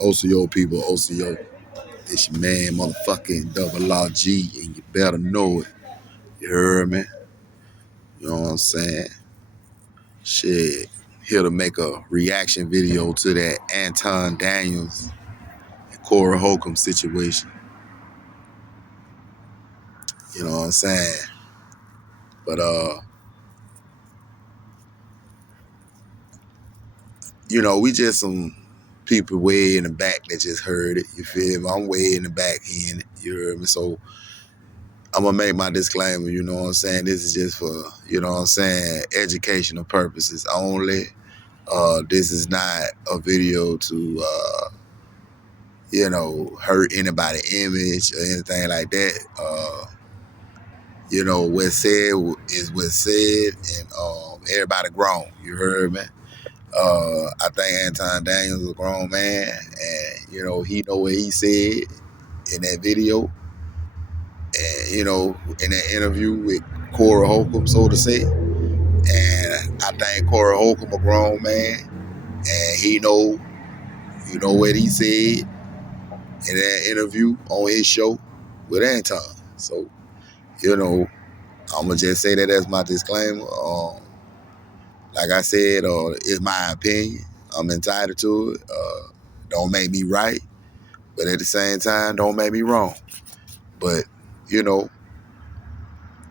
OCO people, OCO. It's your man, motherfucking Double RG, and you better know it. You heard me? You know what I'm saying? Shit. Here to make a reaction video to that Anton Daniels and Cory Holcomb situation. You know what I'm saying? But you know, we just some people way in the back that just heard it. You feel me? I'm way in the back hearing it. You heard me? So I'm gonna make my disclaimer, you know what I'm saying? This is just for, you know what I'm saying, educational purposes only. This is not a video to you know, hurt anybody's image or anything like that. You know, what's said is what's said, and everybody grown. You heard me? I think Anton Daniels is a grown man, and you know, he know what he said in that video, and you know, in that interview with Cory Holcomb, so to say. And I think Cory Holcomb a grown man, and he know, you know, what he said in that interview on his show with Anton. So, you know, I'm gonna just say that as my disclaimer. Like I said, it's my opinion. I'm entitled to it. Don't make me right, but at the same time, don't make me wrong. But, you know,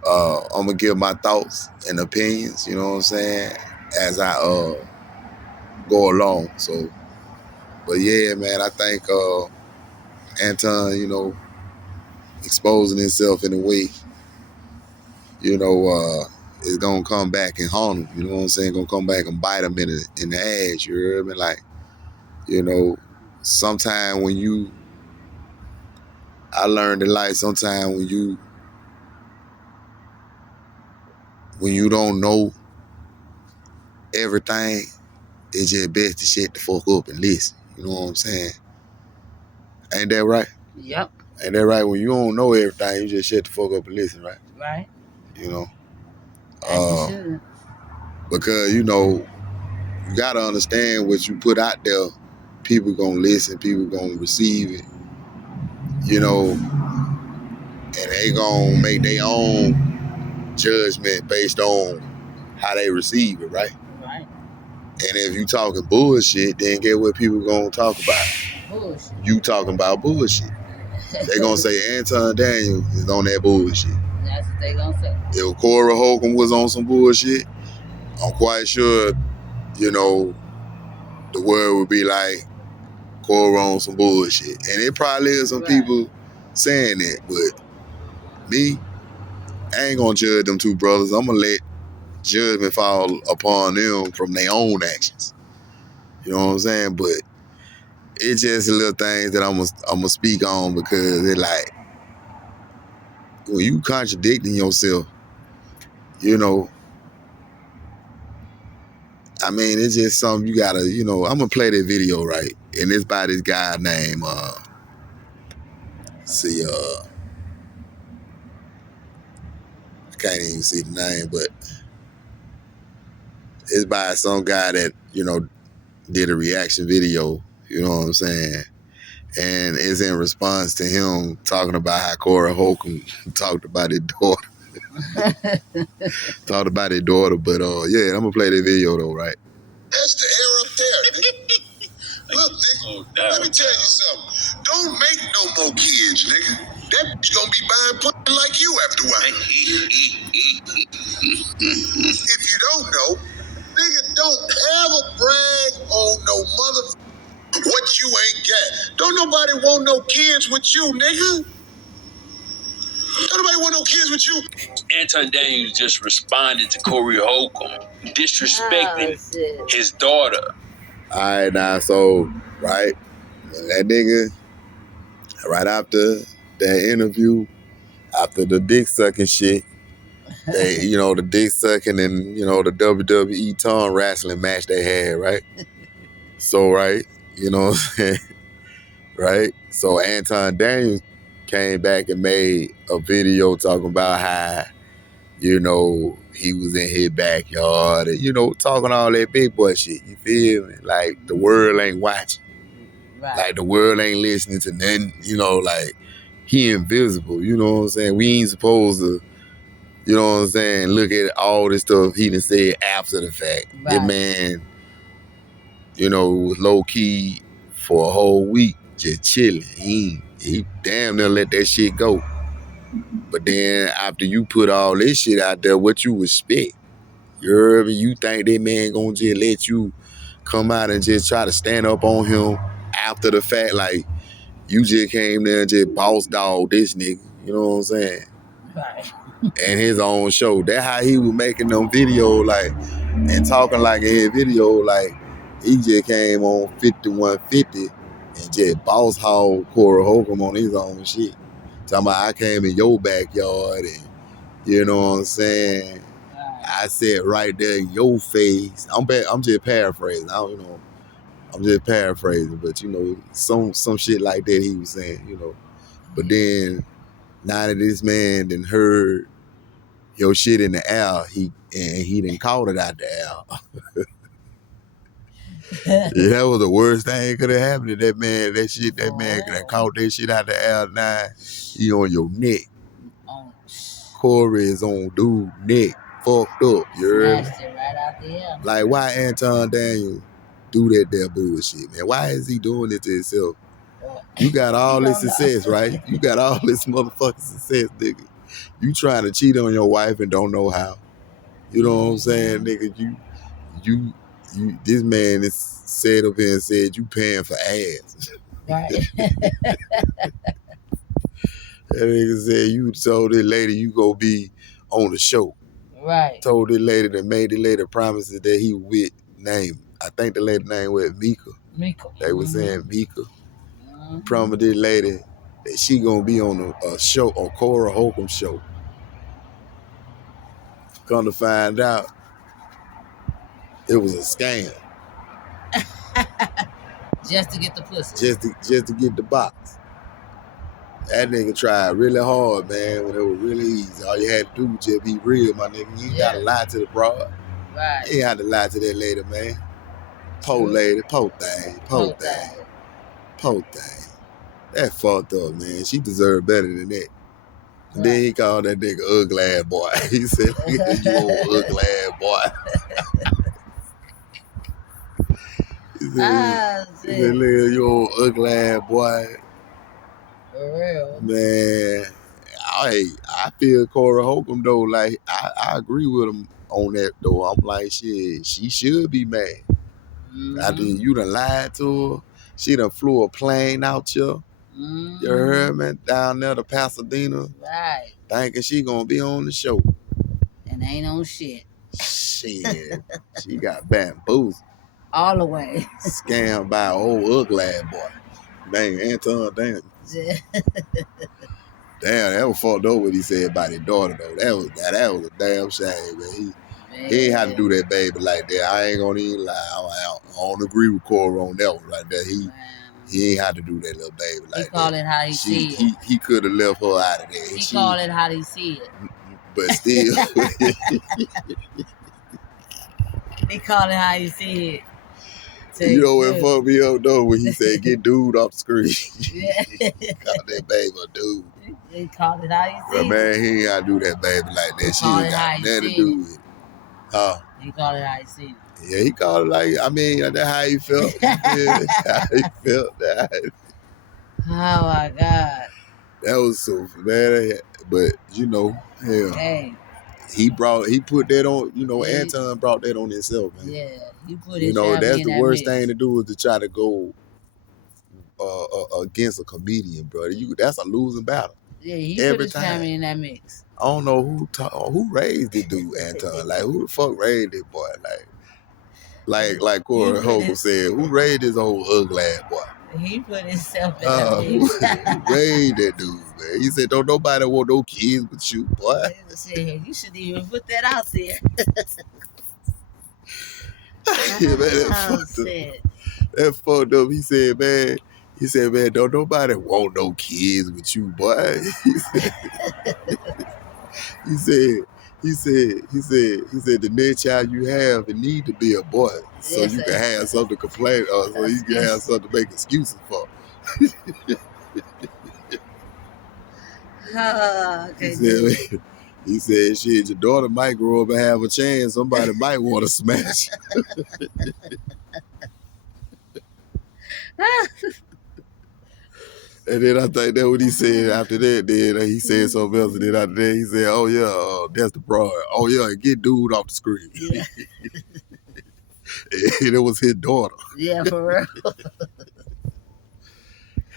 I'm gonna give my thoughts and opinions, you know what I'm saying, as I go along. So, but yeah, man, I think Anton, you know, exposing himself in a way, you know, is gonna come back and haunt him. You know what I'm saying? Gonna come back and bite him in the ass. You heard me? Like, you know, sometime when I learned in life, sometime when you don't know everything, it's just best to shut the fuck up and listen. You know what I'm saying? Ain't that right? Yep. Ain't that right? When you don't know everything, you just shut the fuck up and listen, right? Right. You know? As you should. Because, you know, you gotta understand what you put out there. People gonna listen, people gonna receive it, you know, and they gonna make their own judgment based on how they receive it, right? Right. And if you talking bullshit, then get what people gonna talk about. Bullshit. You talking about bullshit. They gonna say Anton Daniels is on that bullshit. That's what they gonna say. If Cory Holcomb was on some bullshit, I'm quite sure, you know, the word would be like, Cory on some bullshit. And it probably is some people saying that, but me, I ain't gonna judge them two brothers. I'm gonna let judgment fall upon them from their own actions. You know what I'm saying? But it's just little things that I'm gonna speak on, because it like, when you contradicting yourself, you know, I mean, it's just something you gotta, you know, I'm gonna play that video, right? And it's by this guy named, I can't even see the name, but it's by some guy that, you know, did a reaction video, you know what I'm saying? And it's in response to him talking about how Cory Holcomb talked about his daughter. Talked about his daughter, but yeah, I'm gonna play that video though, right? That's the air up there, nigga. Look, nigga, let me tell you something. Don't make no more kids, nigga. That bitch gonna be buying pussy like you after a while. If you don't know, nigga, don't ever brag on no mother what you ain't got. Don't nobody want no kids with you, nigga. Don't nobody want no kids with you. Anton Daniels just responded to Cory Holcomb, disrespecting his daughter. All right, now, so, right, that nigga, right after that interview, after the dick sucking shit, they, you know, the dick sucking and, you know, the WWE tongue wrestling match they had, right? So, right, you know what I'm saying? Right? So Anton Daniels came back and made a video talking about how, you know, he was in his backyard and, you know, talking all that big boy shit. You feel me? Like the world ain't watching. Right. Like the world ain't listening to nothing, you know, like he invisible, you know what I'm saying? We ain't supposed to, you know what I'm saying, look at all this stuff he done said after the fact. Right. That man, you know, was low key for a whole week, just chilling. He damn near let that shit go. But then after you put all this shit out there, what you expect? You think that man gonna just let you come out and just try to stand up on him after the fact? Like, you just came there and just boss dog this nigga, you know what I'm saying? Right. And his own show. That's how he was making them videos, like, and talking like in his video, like, he just came on 5150 and just boss hog Cory Holcomb on his own shit. Talking about, I came in your backyard and, you know what I'm saying? I said right there in your face. I'm just paraphrasing. I'm just paraphrasing, but you know, some shit like that he was saying, you know. But then now that this man done heard your shit in the air, he done called it out the air. Yeah, that was the worst thing that could have happened to that man. That man could have caught that shit out the air. Now he on your neck. Cory is on dude neck, fucked up. You heard me? Smashed it right out there. Like, why Anton Daniel do that there bullshit, man? Why is he doing it to himself? You got all this success, right? You got all this motherfucking success, nigga. You trying to cheat on your wife and don't know how. You know what I'm saying, nigga? You this man is said up here and said you paying for ass. Right. That nigga said you told this lady you go be on the show. Right. Told this lady that made the lady promises that he with name. I think the lady name was Mika. Mika. They was saying Mika. Promised this lady that she gonna be on a show, a Cory Holcomb show. Come to find out, it was a scam. Just to get the pussy. Just to get the box. That nigga tried really hard, man, when it was really easy. All you had to do was just be real, my nigga. You ain't gotta lie to the broad. Right. You ain't had to lie to that lady, man. Po lady, po thing. That fucked up, man. She deserved better than that. And then he called that nigga ugly ass boy. He said, you old ugly ass boy. He said, nigga, you old ugly ass boy. For real. Man, I feel Cory Holcomb though, like I agree with him on that though. I'm like, shit, she should be mad. After you done lied to her, she done flew a plane out here. You heard me? Down there to Pasadena. Right. Thinking she gonna be on the show. And ain't on shit. Shit. She got bamboozled. All the way. Scammed by an old ugly ass boy. Dang, Anton, damn. Damn, that was fucked up what he said about his daughter though. That was a damn shame, man. He ain't had to do that baby like that. I ain't gonna even lie. I don't agree with Cory on that one right there. He ain't had to do that little baby like that. He called it how he see it. He could have left her out of there. He called it how he see it. But still. He called it how he see it. You know what fucked me up though when he said get dude off the screen. Yeah. He called that baby a dude. He called it how he see it. But man, he ain't gotta do that baby like that. She ain't got nothing to do with it. Huh? He called it how he see it. Yeah, he called it like, I mean, that's how he felt. Yeah, how he felt that. Oh my God. That was so bad. But you know, hell. Hey. He put that on, you know, Anton brought that on himself, man. Yeah, you put his that's the worst thing to do is to try to go against a comedian, bro. That's a losing battle. Yeah, he put his family in that mix. I don't know who raised this dude, Anton. Like, who the fuck raised this boy? Like Cory Holcomb said, who raised this old ugly ass boy? He put himself in that mix. Who raised that dude, man? He said, don't nobody want no kids but you, boy. You should even put that out there. Yeah, man, that fucked up. He said, man, don't nobody want no kids with you, boy. He said, He said, the next child you have, it need to be a boy, so Yes, you can sir. have something to complain or so you can have something to make excuses for. He said, shit, your daughter might grow up and have a chance. Somebody might want to smash. And then I think that's what he said after that. Then he said something else. And then after that, he said, oh, yeah, that's the broad. Oh, yeah, get dude off the screen. Yeah. And it was his daughter. Yeah, for real.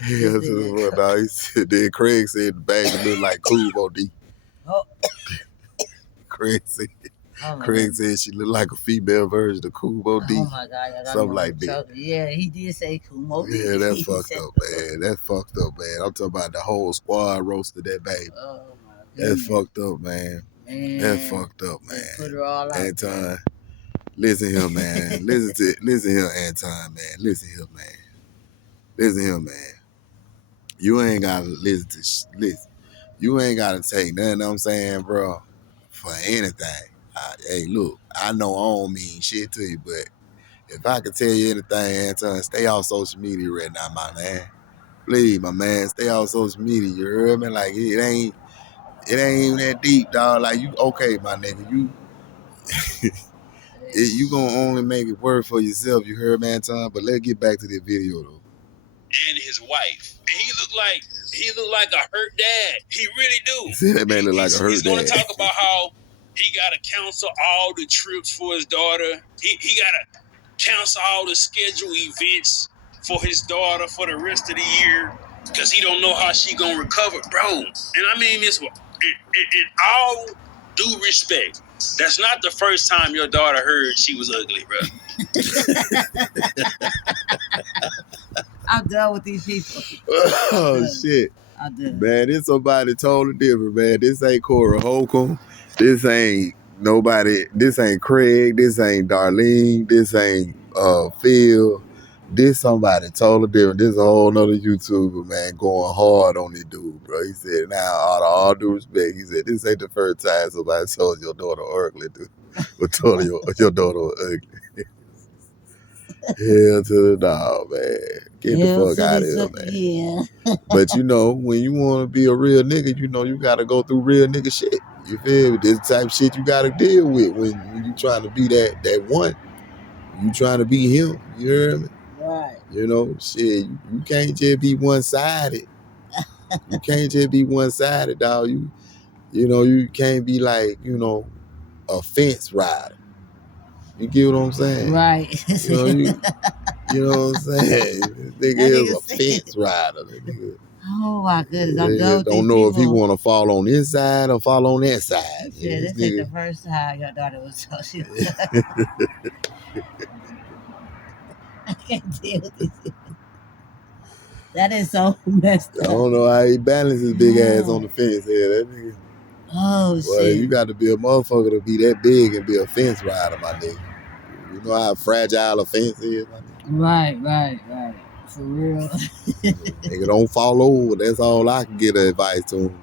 Yeah, he said, then Craig said the baby looked like Kubo D. Oh. Craig said she looked like a female version of Kubo D. Oh my God, something like that. Yeah, he did say Kumo D. Yeah, that's fucked up, man. That's fucked up, man. I'm talking about the whole squad roasted that baby. Oh my goodness. That's fucked up, man. That's fucked up, man. Put her all out. Anton, listen here, man. listen here, Anton, man. Listen here, man. You ain't gotta listen. You ain't gotta take nothing I'm saying, bro, for anything. Hey, look, I know I don't mean shit to you, but if I could tell you anything, Anton, stay off social media right now, my man. Please, my man, stay off social media. You heard me? Like it ain't even that deep, dog. Like you, okay, my nigga, you gonna only make it work for yourself. You heard me, Anton? But let's get back to the video though. And his wife. And he looked like a hurt dad. He really do. See, that man look like a hurt dad. He's gonna talk about how he gotta cancel all the trips for his daughter. He gotta cancel all the scheduled events for his daughter for the rest of the year because he don't know how she gonna recover, bro. And I mean this in all due respect. That's not the first time your daughter heard she was ugly, bro. I'm done with these people. Oh, shit. I'm done. Man, this somebody totally different, man. This ain't Cory Holcomb. This ain't nobody. This ain't Craig. This ain't Darlene. This ain't Phil. This somebody totally different. This a whole nother YouTuber, man, going hard on this dude, bro. He said, now, out of all due respect, he said, this ain't the first time somebody told your daughter ugly, dude. Or told your daughter was ugly. Hell to the dog, man. Get the fuck out of here, man. Yeah. But you know, when you want to be a real nigga, you know you got to go through real nigga shit. You feel me? This type of shit you got to deal with when you trying to be that one. You trying to be him. You hear me? Right. You know, shit. You can't just be one-sided. You can't just be one-sided, dog. You know, you can't be like, you know, a fence rider. You get what I'm saying? Right. You know what I'm saying? This nigga is a fence rider. Nigga. Oh my goodness, I'm done with don't know if he want to fall on this side or fall on that side. Yeah, this ain't the first time your daughter was told she was. I can't deal with this. That is so messed up. I don't know how he balances his big ass on the fence here. That nigga. Oh, shit. You got to be a motherfucker to be that big and be a fence rider, my nigga. You know how fragile a fence is, my nigga? Right. For real. Nigga, don't fall over. That's all I can get advice to him.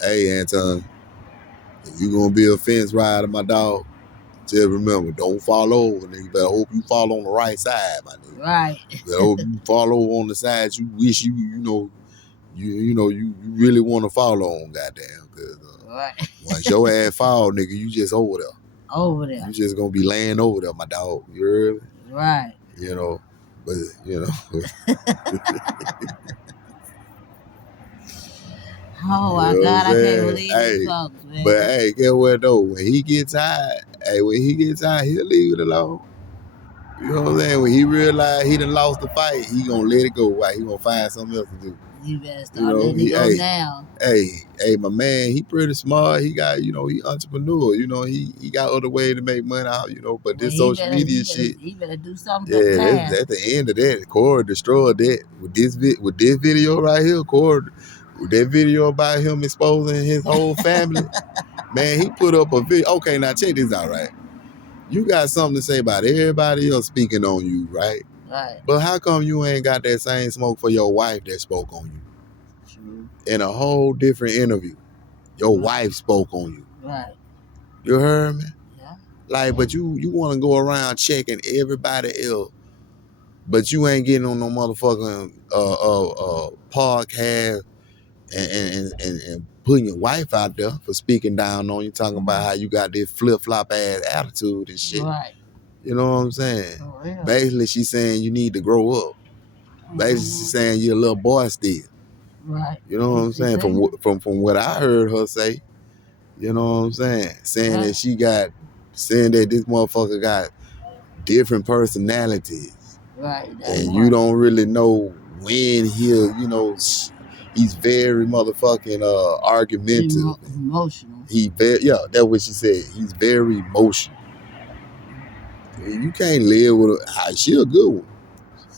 Hey, Anton, if you gonna be a fence rider, my dog, just remember, don't fall over, nigga. You better hope you fall on the right side, my nigga. Right. You better hope you fall over on the side you wish you really want to fall on, goddamn. Cause right. Once your ass fall, nigga, you just over there. Over there. You just gonna be laying over there, my dog. You heard me? Right. You know, but you know. Oh my God, I can't believe these folks, man. But hey, guess what though? When he gets tired, he'll leave it alone. You know what I'm saying? When he realize he done lost the fight, he gonna let it go. Why? He gonna find something else to do. You better start letting it go now. Hey, my man, he pretty smart. He got, he entrepreneur. You know, he got other way to make money out. You know, but this social media shit. He better do something. Yeah, that's the end of that. Cory destroyed that with this video right here. Cory, with that video about him exposing his whole family. Man, he put up a video. Okay, now check this out, right? You got something to say about everybody else speaking on you, right? Right. But how come you ain't got that same smoke for your wife that spoke on you? True. In a whole different interview, your wife spoke on you. Right. You heard me? Yeah. Like, but you want to go around checking everybody else, but you ain't getting on no motherfucking podcast and putting your wife out there for speaking down on you, talking about how you got this flip-flop ass attitude and shit. Right. You know what I'm saying? For real. Basically, she's saying you need to grow up. Basically, she's saying you're a little boy still. Right. You know what I'm saying? From what I heard her say, you know what I'm saying? Saying that saying that this motherfucker got different personalities. Right. And you don't really know when he'll, he's very motherfucking argumentative. Emotional. That's what she said. He's very emotional. You can't live with her. She a good one.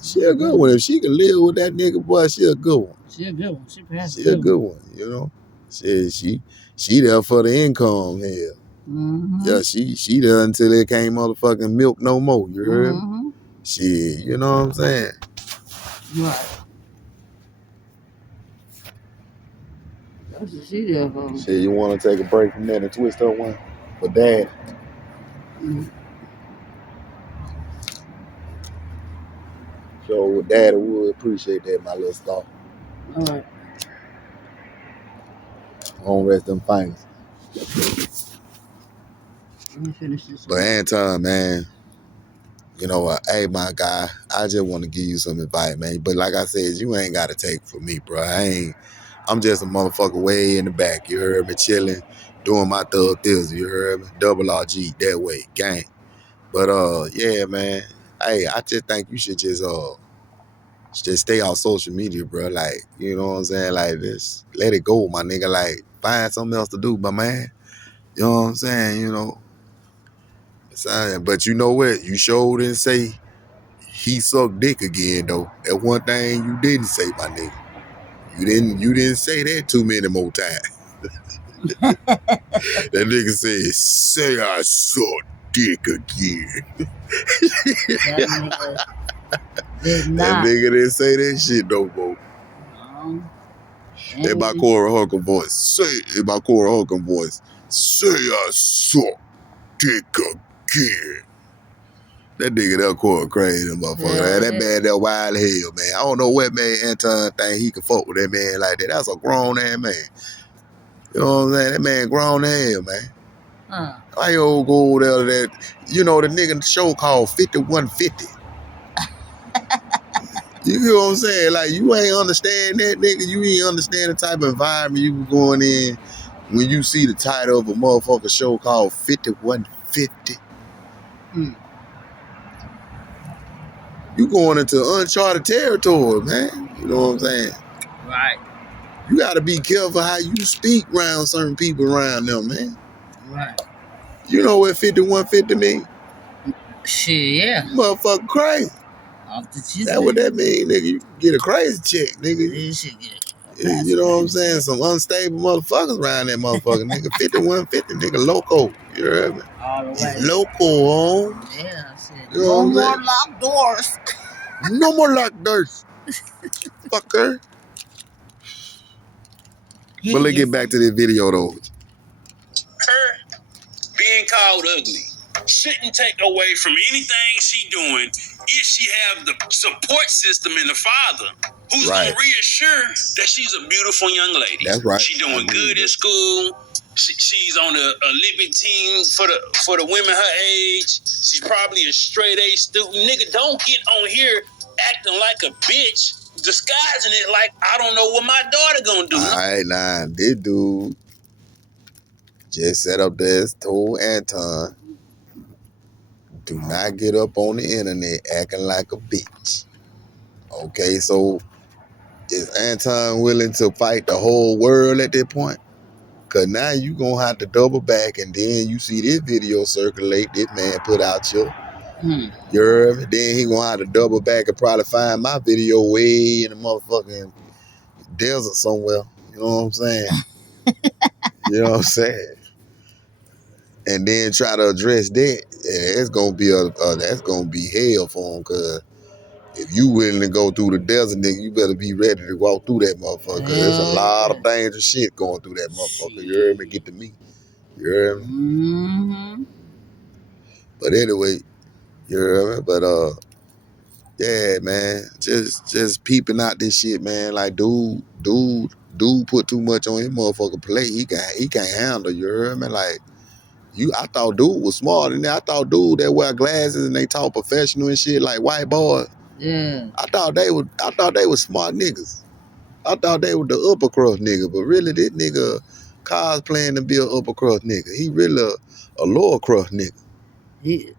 She a good one. If she can live with that nigga, boy, she a good one. She a good one. She a good one, you know. She there for the income, hell. Mm-hmm. Yeah, she there until it can't motherfucking milk no more. You heard me? Shit, you know what I'm saying? Right. That's what she there for. Shit, you want to take a break from that and twist up one for Dad? So Daddy would appreciate that, my little star. All right. Don't rest them fingers. Let me finish this. But Anton, man, you know what? Hey, my guy, I just want to give you some advice, man. But like I said, you ain't got to take it from me, bro. I'm just a motherfucker way in the back. You heard me? Chilling, doing my thug thizzle. You heard me? Double RG, that way, gang. But yeah, man. Hey, I just think you should just stay off social media, bro. Like, you know what I'm saying? Like, just let it go, my nigga. Like, find something else to do, my man. You know what I'm saying? You know. But you know what? You sure didn't say he sucked dick again, though. That one thing you didn't say, my nigga. You didn't say that too many more times. That nigga said, say I sucked dick again. That nigga did not. That nigga didn't say that shit no more. In my Cory Holcomb voice. In my Cory Holcomb voice. Say I sucked dick again. That nigga that Cory crazy, motherfucker. That man that wild hell, man. I don't know what made Anton think he could fuck with that man like that. That's a grown ass man. You know what I'm saying? That man grown hell, man. Why you old go over there to that? You know the nigga show called 5150. You know what I'm saying? Like, you ain't understand that, nigga. You ain't understand the type of environment you was going in when you see the title of a motherfucker show called 5150. You going into uncharted territory, man. You know what I'm saying? Right. You got to be careful how you speak around certain people around them, man. Right. You know what 5150 mean? Shit, yeah. Motherfucker crazy. That's what that mean, nigga. You get a crazy check, nigga. You know what I'm saying? Some unstable motherfuckers around that motherfucker, nigga. 5150, nigga, loco. You heard me? All the way. Loco on. Yeah, I said, you know no more locked doors. No more locked doors. Fucker. But let's get back to this video, though. Her being called ugly shouldn't take away from anything she doing if she have the support system in the father who's gonna reassure that she's a beautiful young lady. That's right. She doing good in school. She's on a Olympic team for the women her age. She's probably a straight A student. Nigga, don't get on here acting like a bitch, disguising it like I don't know what my daughter gonna do. All right, now this dude just set up this, told Anton, do not get up on the internet acting like a bitch. Okay, so is Anton willing to fight the whole world at that point? Because now you going to have to double back, and then you see this video circulate, this man put out your, you heard me? Then he going to have to double back and probably find my video way in the motherfucking desert somewhere. You know what I'm saying? You know what I'm saying? And then try to address that. Yeah, it's gonna be that's gonna be hell for him. Cause if you willing to go through the desert, nigga, you better be ready to walk through that motherfucker. Cause there's a lot of dangerous shit going through that motherfucker. You heard me? Get to me. You hear me? Mm-hmm. But anyway, you hear me? But yeah, man, just peeping out this shit, man. Like, dude put too much on his motherfucking plate. He can't handle. You hear me? Like, I thought dude was smart, and I thought dude that wear glasses and they talk professional and shit like white boys. Yeah. I thought they were smart niggas. I thought they were the upper crust nigga, but really this nigga cosplaying to be an upper crust nigga. He really a lower crust nigga. He,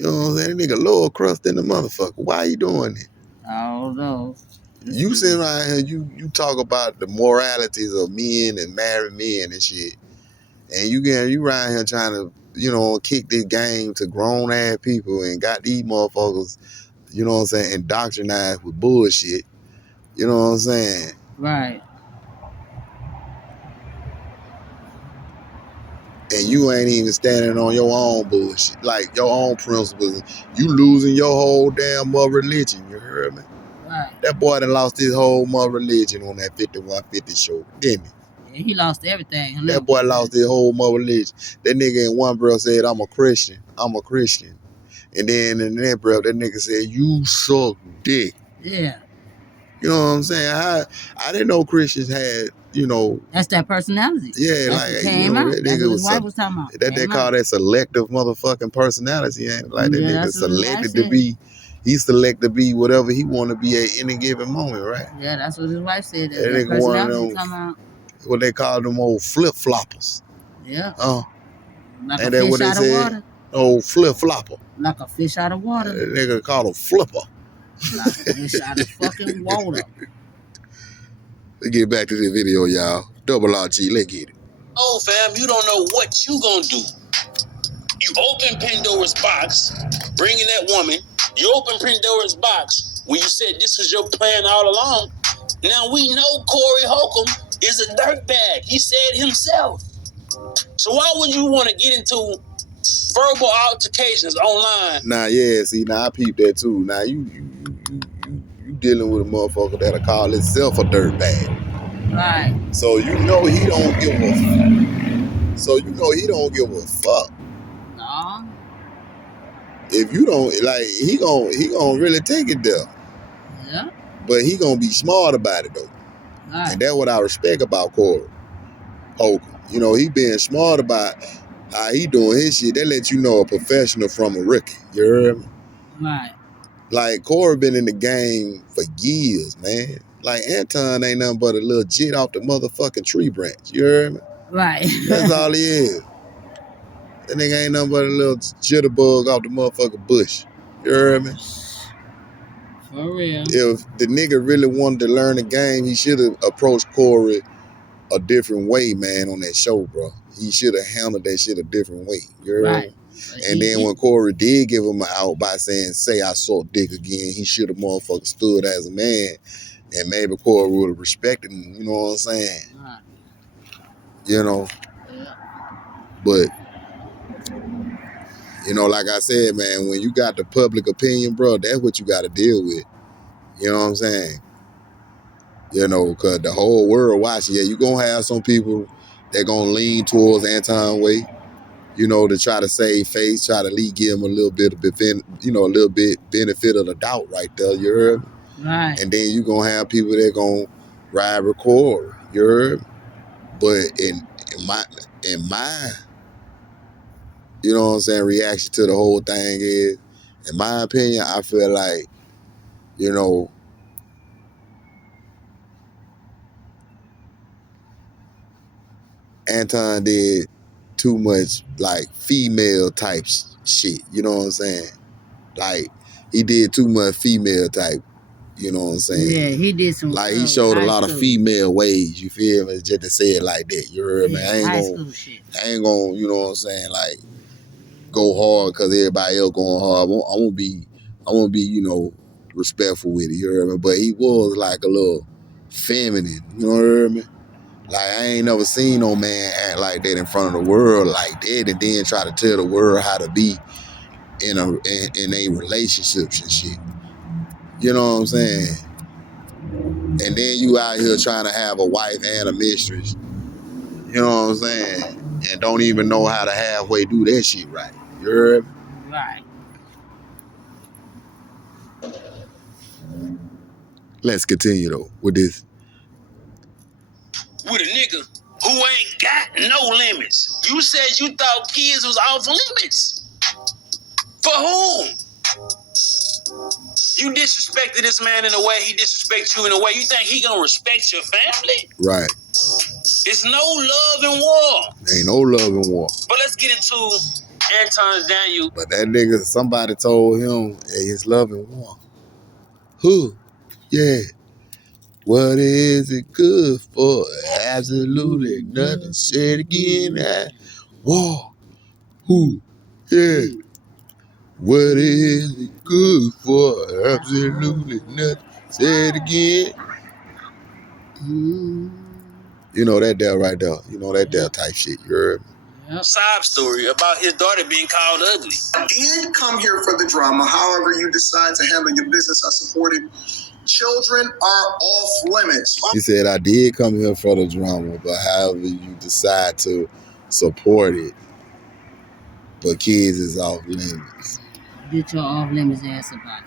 You know what I'm saying? That nigga lower crust than the motherfucker. Why you doing it? I don't know. You sit around here, you talk about the moralities of men and married men and shit, and you around here trying to, you know, kick this game to grown ass people and got these motherfuckers, you know what I'm saying, indoctrinized with bullshit. You know what I'm saying? Right. And you ain't even standing on your own bullshit, like your own principles. You losing your whole damn mother religion. You heard me? Right. That boy done lost his whole mother religion on that 5150 show, didn't he? Yeah, he lost everything. That boy lost his whole mother religion. That nigga in one breath said, I'm a Christian. And then in that breath, that nigga said, you suck dick. Yeah. You know what I'm saying? I didn't know Christians had, you know. That's that personality. Yeah, that's like, what came you know, out. that That's nigga what was his wife was talking about. that they call that selective motherfucking personality. Ain't like that nigga selected to be. He select to be whatever he want to be at any given moment, right? Yeah, that's what his wife said. That nigga one of them, what they call them old flip floppers. Yeah. Like and that's what they said. Old flip flopper. Like a fish out of water. That nigga called a flipper. Like a fish out of fucking water. Let's get back to this video, y'all. Double RG, let's get it. Oh, fam, you don't know what you gonna do. You open Pandora's box, bringing that woman. You open Pandora's box when you said this was your plan all along. Now we know Cory Holcomb is a dirtbag. He said himself. So why would you want to get into verbal altercations online? Nah, yeah, see, now I peeped that too. Now you dealing with a motherfucker that'll call himself a dirtbag. Right. So you know he don't give a fuck. No. If you don't like, he gonna really take it there. Yeah. But he gonna be smart about it though. Right. And that's what I respect about Cory Holcomb. You know, he being smart about how he doing his shit. That let you know a professional from a rookie. You heard me? Right. Like, Cory been in the game for years, man. Like, Anton ain't nothing but a little jit off the motherfucking tree branch. You heard me? Right. That's all he is. That nigga ain't nothing but a little jitterbug off the motherfucking bush. You heard me? For real. If the nigga really wanted to learn the game, he should have approached Cory a different way, man, on that show, bro. He should have handled that shit a different way. You heard me? And then when Cory did give him an out by saying, say I saw dick again, he should have motherfucking stood as a man. And maybe Cory would have respected him. You know what I'm saying? Right. You know? Yeah. But, you know, like I said, man, when you got the public opinion, bro, that's what you got to deal with. You know what I'm saying? You know, because the whole world watching. Yeah, you going to have some people that going to lean towards Anton way, you know, to try to save face, try to at least give him a little bit of, a little bit benefit of the doubt right there. You heard me? Right. And then you going to have people that going to ride with Cory. You heard me? But in my, you know what I'm saying, reaction to the whole thing is, in my opinion, I feel like, you know, Anton did too much, like, female type shit. You know what I'm saying? Like, he did too much female type. You know what I'm saying? Yeah, he did some. Like, he showed a lot of female ways. You feel me? Just to say it like that. You heard me? I ain't gonna, you know what I'm saying? Like, go hard because everybody else going hard. I'm gonna be, you know, respectful with it. You heard me? But he was like a little feminine. You know what I heard me? Like, I ain't never seen no man act like that in front of the world like that, and then try to tell the world how to be in a relationships and shit. You know what I'm saying? And then you out here trying to have a wife and a mistress. You know what I'm saying? and don't even know how to halfway do that shit right. You heard me? Right. Let's continue though with this. With a nigga who ain't got no limits. You said you thought kids was off limits. For whom? You disrespected this man in a way, he disrespects you in a way. You think he gonna respect your family? Right. It's no love in war. Ain't no love in war. But let's get into Anton Daniel. But that nigga, somebody told him, hey, it's love in war. Who? Yeah. What is it good for? Absolutely nothing. Say it again. War. Who? Yeah. What is it good for? Absolutely nothing. Say it again. You know that there right there. You know that there type shit. You heard me? Yep. Sob story about his daughter being called ugly. I did come here for the drama. However you decide to handle your business, I support it. Children are off limits. He said, I did come here for the drama, but however you decide to support it, but kids is off limits. Get your off limits ass about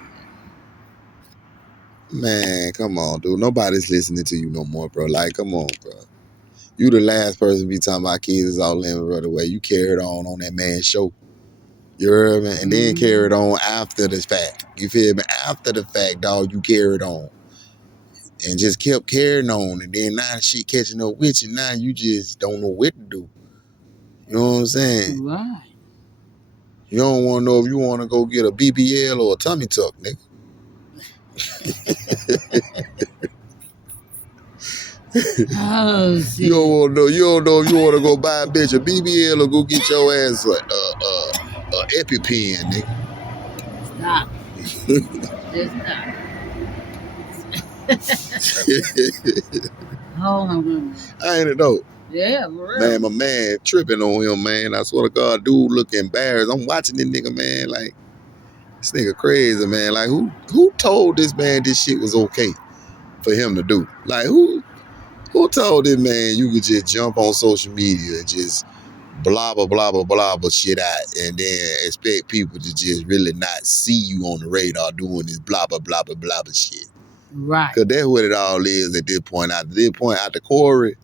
it. Man, come on, dude. Nobody's listening to you no more, bro. Like, come on, bro. You the last person to be talking about kids is off limits, bro. The way you carried on that man's show. You heard me? And then carried on after the fact. You feel me? After the fact, dog, you carried on. And just kept carrying on. And then now the shit catching up with you. Now you just don't know what to do. You know what I'm saying? Right. You don't want to know if you want to go get a BBL or a tummy tuck, nigga. Oh, shit. You don't want to know. You don't know if you want to go buy a bitch a BBL or go get your ass a EpiPen, nigga. Stop. Just stop. Hold on. I ain't know. Yeah, for real. Man, my man tripping on him, man. I swear to God, dude look embarrassed. I'm watching this nigga, man, like, this nigga crazy, man. Like, who told this man this shit was okay for him to do? Like, who told this man you could just jump on social media and just blah, blah, blah, blah, blah, blah shit out and then expect people to just really not see you on the radar doing this blah, blah, blah, blah, blah, blah shit. Right. Because that's what it all is at this point. At this point, after Cory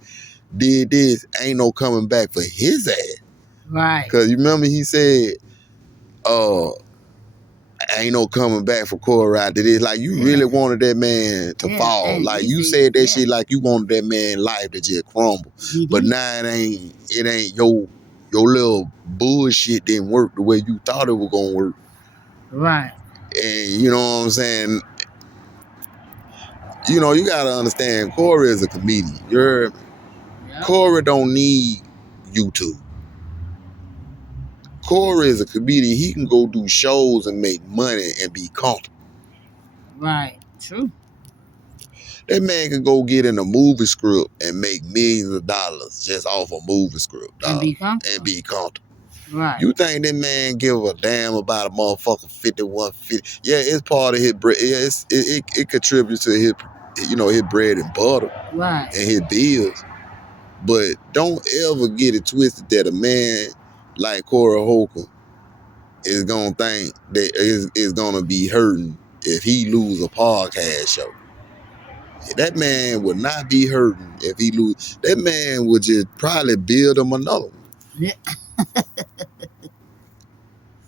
did this, ain't no coming back for his ass. Right. Because you remember he said, ain't no coming back for Cory after this. Like, you really wanted that man to fall. Like, you said that shit like you wanted that man's life to just crumble. But now it ain't your little bullshit didn't work the way you thought it was gonna work. Right. And you know what I'm saying? You know, you gotta understand, Cory is a comedian. You heard me? Yep. Cory don't need YouTube. Cory is a comedian. He can go do shows and make money and be comfortable. Right. True. That man can go get in a movie script and make millions of dollars just off a movie script, dog. And be comfortable. Right. You think that man give a damn about a motherfucker 5150? Yeah, it's part of his bread. Yeah, it contributes to his, his bread and butter. Right. And his bills. But don't ever get it twisted that a man like Cory Holcomb is gonna think that is gonna be hurting if he lose a podcast show. That man would not be hurting if he lose. That man would just probably build him another one. Yeah.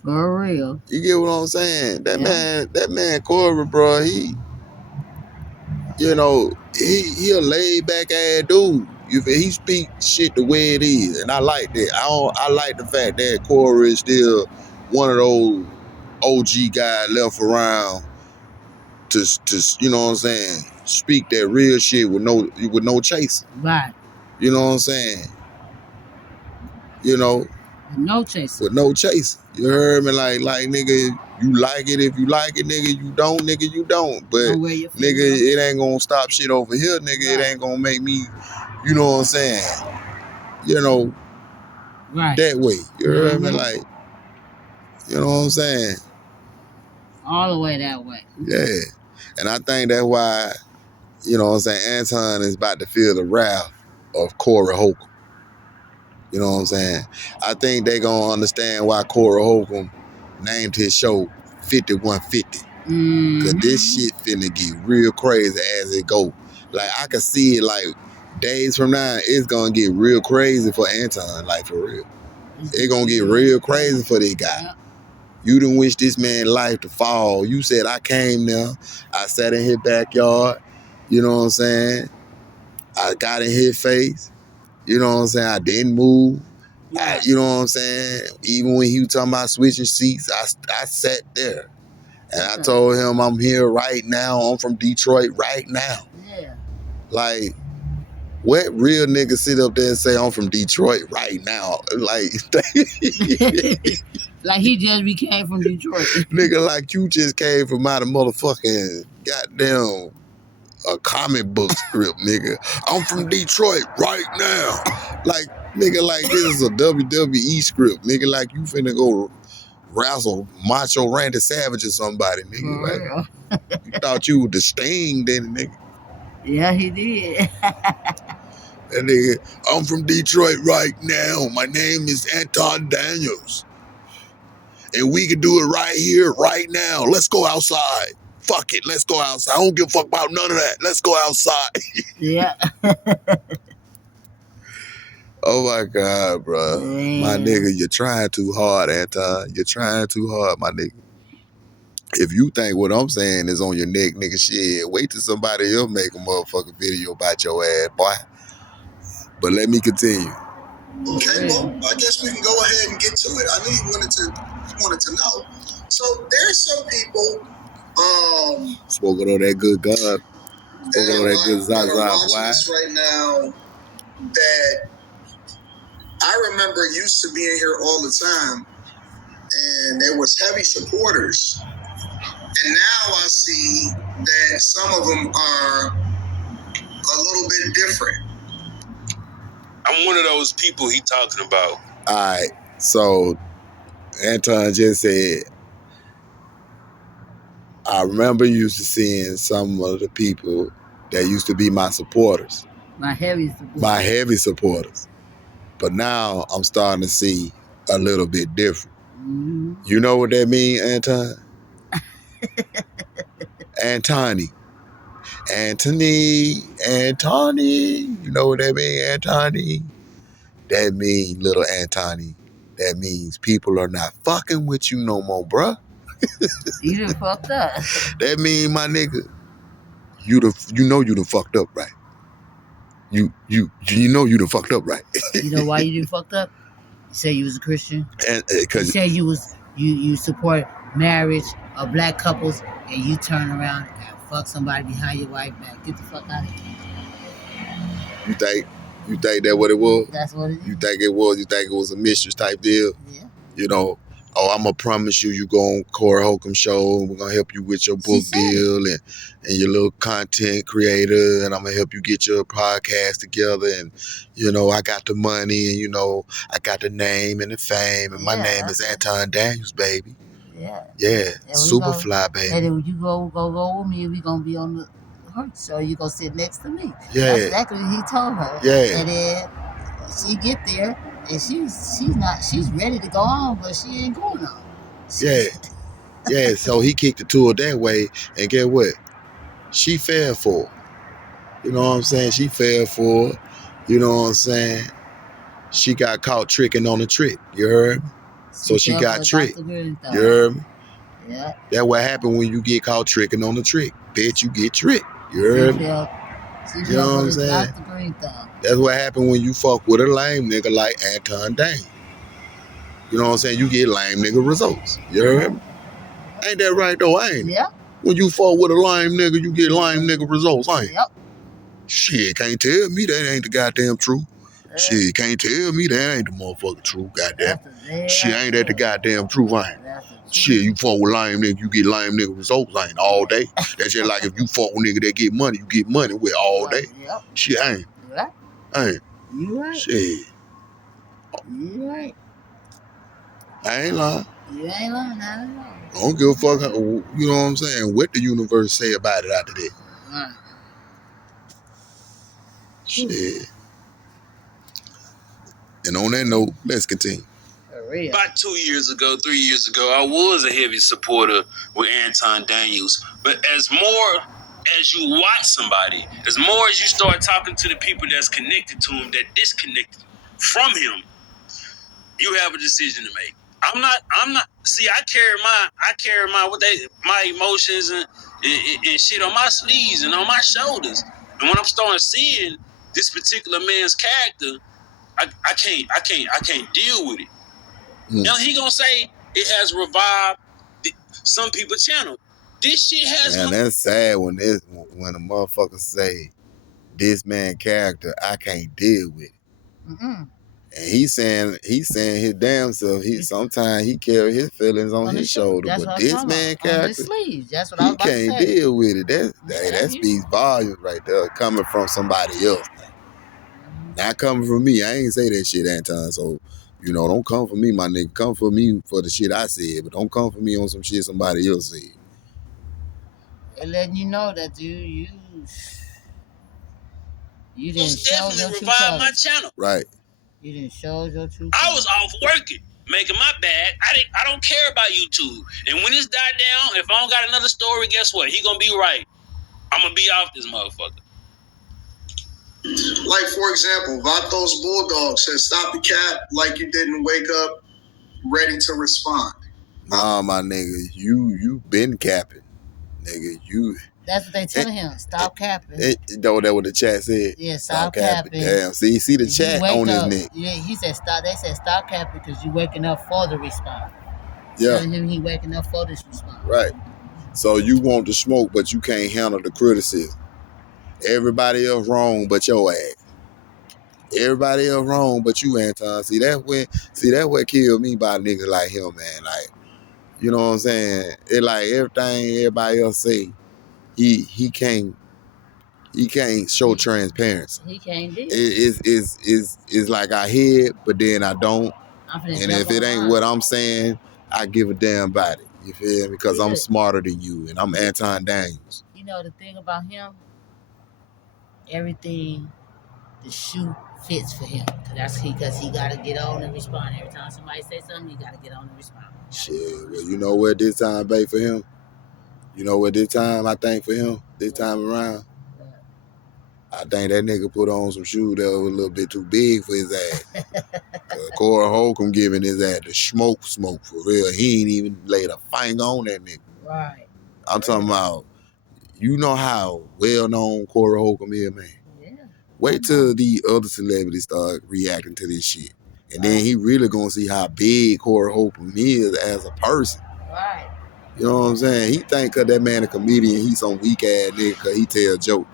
For real. You get what I'm saying? That man Cory, bro, he a laid back ass dude. He speak shit the way it is, and I like that. I like the fact that Cory is still one of those OG guys left around to you know what I'm saying, speak that real shit with no chasing. Right. You know what I'm saying? You know. With no chasing. With no chasing. You heard me? Like nigga, you like it if you like it, nigga. You don't, nigga, you don't. But nigga, it ain't gonna stop shit over here, nigga. Right. It ain't gonna make me, you know what I'm saying? You know, right. That way. You heard me? Like, you know what I'm saying? All the way that way. Yeah. And I think that's why, you know what I'm saying, Anton is about to feel the wrath of Cory Holcomb. You know what I'm saying? I think they gonna understand why Cory Holcomb named his show 5150. Cause this shit finna get real crazy as it go. Like I can see it like days from now, it's gonna get real crazy for Anton, like for real. It's gonna get real crazy for this guy. You done wish this man life to fall. You said I came there, I sat in his backyard, you know what I'm saying? I got in his face, you know what I'm saying? I didn't move. You know what I'm saying? Even when he was talking about switching seats, I sat there. And I told him I'm here right now. I'm from Detroit right now. Yeah. Like, what real nigga sit up there and say I'm from Detroit right now? Like, like he just became from Detroit. Nigga, like you just came from out of motherfucking goddamn a comic book script, nigga. I'm from Detroit right now. Like, nigga, like this is a WWE script, nigga. Like you finna go wrestle Macho Randy Savage or somebody, nigga. Like, you thought you were the Sting, then, nigga. Yeah, he did. And nigga, I'm from Detroit right now. My name is Anton Daniels. And we can do it right here, right now. Let's go outside. Fuck it, let's go outside. I don't give a fuck about none of that. Let's go outside. Yeah. Oh my God, bro. Man. My nigga, you're trying too hard, Anton. You're trying too hard, my nigga. If you think what I'm saying is on your neck, nigga, shit, wait till somebody else make a motherfucking video about your ass, boy. But let me continue. Okay, well, I guess we can go ahead and get to it. I knew you wanted to know. So there's some people spoken on that good God. Spoken on that good Zaza, watching this right now that I remember used to being here all the time, and there was heavy supporters. And now I see that some of them are a little bit different. I'm one of those people he talking about. All right, so Anton just said, I remember used to seeing some of the people that used to be my supporters. My heavy supporters. My heavy supporters. But now I'm starting to see a little bit different. Mm-hmm. You know what that means, Anton? Antony. You know what that means, Antony? That means, little Antony, that means people are not fucking with you no more, bruh. You done fucked up. That means, my nigga, you know you done fucked up, right? You know you done fucked up, right? You know why you done fucked up? You said you was a Christian. And you said you support marriage of black couples, and you turn around and fuck somebody behind your wife back. Get the fuck out of here. You think that what it was? That's what it is. You think it was a mistress type deal? Yeah. You know, oh, I'm gonna promise you go on Cory Holcomb show, and we're gonna help you with your book deal and your little content creator, and I'm gonna help you get your podcast together, and you know, I got the money, and you know, I got the name and the fame, and my name is Anton Daniels, baby. Yeah. Yeah. Superfly, baby. And then when you go with me, we gonna be on the so you gonna sit next to me. Yeah. That's exactly what he told her. Yeah. And then she get there and she's ready to go on, but she ain't going on. Yeah. So he kicked the tour that way, and get what? She fell for it. You know what I'm saying? She fell for it. You know what I'm saying? She got caught tricking on the trick. You heard me? So she got tricked. You heard me? Yeah. That's what happened when you get caught tricking on the trick. Bitch, you get tricked. You heard me? You know what I'm saying? That's what happened when you fuck with a lame nigga like Anton Daniels. You know what I'm saying? You get lame nigga results. You heard me? Ain't that right though, ain't it? Yeah. When you fuck with a lame nigga, you get lame nigga results, ain't it? Yep. Shit, can't tell me that ain't the goddamn truth. Shit, can't tell me that ain't the motherfucking truth, goddamn. Shit, ain't that the goddamn truth, ain't it? Shit, you fuck with lame nigga, you get lame nigga results, ain't all day. That's just like if you fuck with nigga that get money, you get money with all day. Yep. Shit, ain't. Yeah. Ain't. You right. Shit. You right. I ain't lying. You ain't lying, not at all. I don't give a fuck, you know what I'm saying, what the universe say about it after that. Right. Shit. And on that note, let's continue. About 2 years ago, 3 years ago, I was a heavy supporter with Anton Daniels. But as you watch somebody, as more as you start talking to the people that's connected to him, that disconnected from him, you have a decision to make. I'm not. See, I carry my emotions and shit on my sleeves and on my shoulders. And when I'm starting seeing this particular man's character, I can't deal with it. Now he gonna say it has revived some people's channel. This shit has. Man, that's sad when a motherfucker say this man character I can't deal with. Mm-mm. And he's saying his damn self. Sometimes he carry his feelings on his shoulder, but this man character, that's what I was about he can't deal with it. That speaks volumes right there, coming from somebody else. Not coming from me. I ain't say that shit, Anton. So, don't come for me, my nigga. Come for me for the shit I said, but don't come for me on some shit somebody else said. And letting you know that you didn't show your true colors. My channel. Right. You didn't show your true colors. I was off working, making my bag. I don't care about YouTube. And when it's died down, if I don't got another story, guess what? He gonna be right. I'm gonna be off this motherfucker. Like, for example, Vatos Bulldog says, stop the cap like you didn't wake up ready to respond. Nah, my nigga, you been capping. Nigga, you... That's what they telling him. Stop capping. That what the chat said? Yeah, stop capping. Damn, see the chat on his neck. Yeah, he said stop. They said stop capping because you waking up for the response. Yeah. Telling him he waking up for this response. Right. So you want the smoke, but you can't handle the criticism. Everybody else wrong but your ass. Everybody else wrong but you, Anton. See that what killed me by niggas like him, man. Like, you know what I'm saying? It like everything everybody else say, he can't show transparency. He can't do it. It's like I hear it, but then I don't. And if it ain't what I'm saying, I give a damn about it. You feel me? Because I'm smarter than you, and I'm Anton Daniels. You know the thing about him? Everything, the shoe fits for him. Because he got to get on and respond. Every time somebody say something, he got to get on and respond. Shit, well, you know what this time bait for him? You know what this time I think for him? This time around? I think that nigga put on some shoes that was a little bit too big for his ass. Cory Holcomb giving his ass the smoke for real. He ain't even laid a finger on that nigga. Right. I'm talking about, you know how well-known Cory Holcomb is, man. Yeah. Wait till the other celebrities start reacting to this shit. And then he really gonna see how big Cory Holcomb is as a person. Right. You know what I'm saying? He think cause that man a comedian, he some weak ass nigga cause he tell jokes.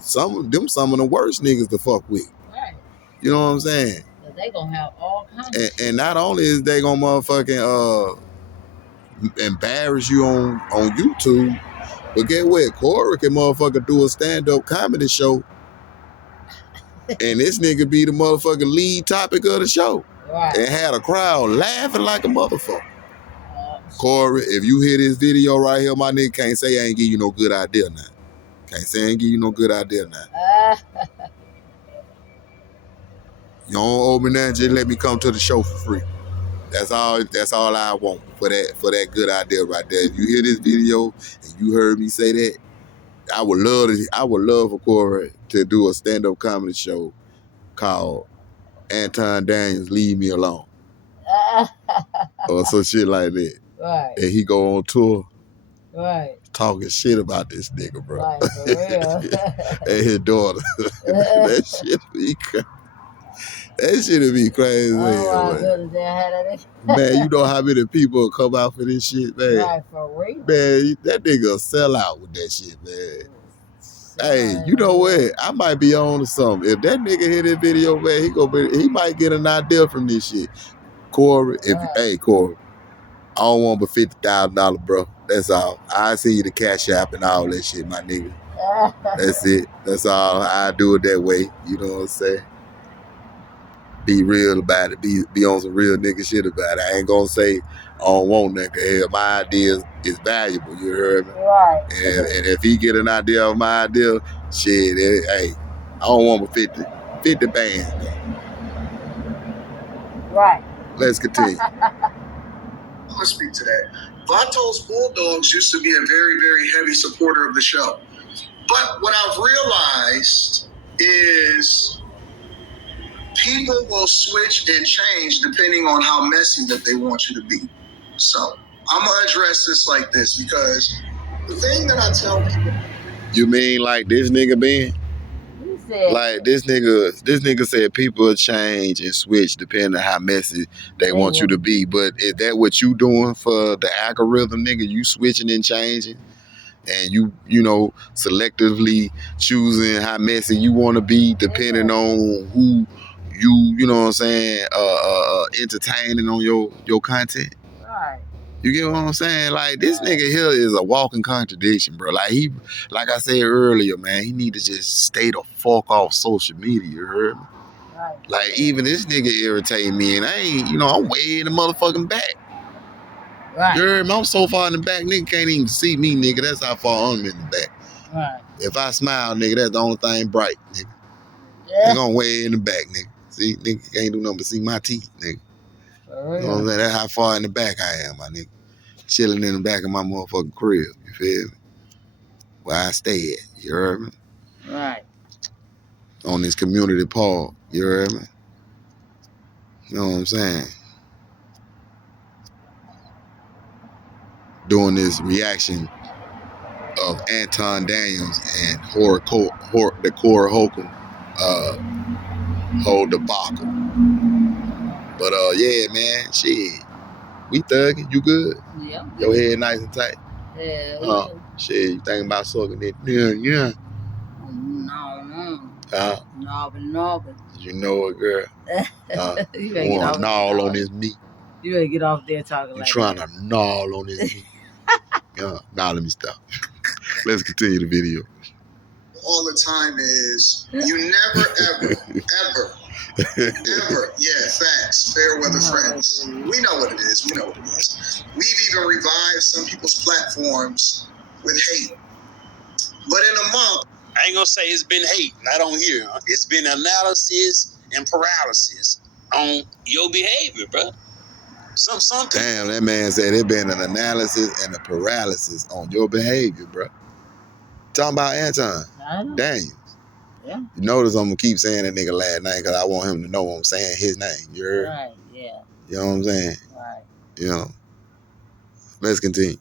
Some of the worst niggas to fuck with. Right. You know what I'm saying? They gonna have all kinds of shit. And not only is they gonna motherfucking embarrass you on YouTube, but get what? Cory can motherfucker do a stand-up comedy show and this nigga be the motherfucking lead topic of the show. Right. And had a crowd laughing like a motherfucker. Cory, if you hear this video right here, my nigga can't say I ain't give you no good idea now. Can't say I ain't give you no good idea now. You don't owe me nothing, just let me come to the show for free. That's all I want for that good idea right there. If you hear this video and you heard me say that, I would love for Cory to do a stand-up comedy show called Anton Daniels Leave Me Alone. Or some shit like that. Right. And he go on tour. Right. Talking shit about this nigga, bro. Right, for real. And his daughter. That shit be crazy. That shit'll be crazy. Oh my goodness, man, you know how many people come out for this shit, man? Right, for real. Man, that nigga sell out with that shit, man. Hey, you know what? I might be on to something. If that nigga hit this video, man, he might get an idea from this shit. Cory, hey Cory, I don't want but $50,000, bro. That's all. I see you the Cash App and all that shit, my nigga. That's it. That's all. I do it that way. You know what I'm saying? Be real about it. Be on some real nigga shit about it. I ain't gonna say I don't want that. Hell, my idea is valuable. You heard me? Right. And if he get an idea of my idea, shit, hey, I don't want but 50 bands. Right. Let's continue. I'm gonna speak to that. Vato's Bulldogs used to be a very, very heavy supporter of the show. But what I've realized is people will switch and change depending on how messy that they want you to be. So I'm gonna address this like this because the thing that I tell people. You mean like this nigga Ben? Like this nigga said people will change and switch depending on how messy they want you to be. But is that what you doing for the algorithm, nigga? You switching and changing, and you know selectively choosing how messy you want to be depending on who you know what I'm saying entertaining on your content. Right. You get what I'm saying? Like this nigga here is a walking contradiction, bro. Like I said earlier, man, he need to just stay the fuck off social media. You heard me? Right. Like even this nigga irritating me, and I ain't, I'm way in the motherfucking back. Right. You heard me? I'm so far in the back, nigga can't even see me, nigga. That's how far I'm in the back. Right. If I smile, nigga, that's the only thing bright, nigga. Yeah. Nigga, I'm way in the back, nigga. See, nigga can't do nothing but see my teeth, nigga. For real. You know what I'm saying? That's how far in the back I am, my nigga. Chilling in the back of my motherfucking crib. You feel me? Where I stay at. You heard me? Right. On this community park. You heard me? You know what I'm saying? Doing this reaction of Anton Daniels and the Cory Holcomb whole debacle. But yeah, man, shit. We thugging. You good? Yeah. Your head nice and tight. Yeah. Shit, you thinking about sucking it? Yeah. No. You know it, girl. You You want to gnaw on this meat. You better get off there talking You like trying that. to gnaw on this meat. Nah, let me stop. Let's continue the video. All the time is you never, ever, yeah, facts, fair weather friends. We know what it is. We've even revived some people's platforms with hate. But in a month, I ain't gonna say it's been hate, not on here. It's been analysis and paralysis on your behavior, bro. Some people. Damn, that man said it been an analysis and a paralysis on your behavior, bro. Talking about Anton. Daniel. Yeah. You notice I'm gonna keep saying that nigga last name because I want him to know I'm saying his name. You heard? Right, yeah. You know what I'm saying? Right. You know. Let's continue.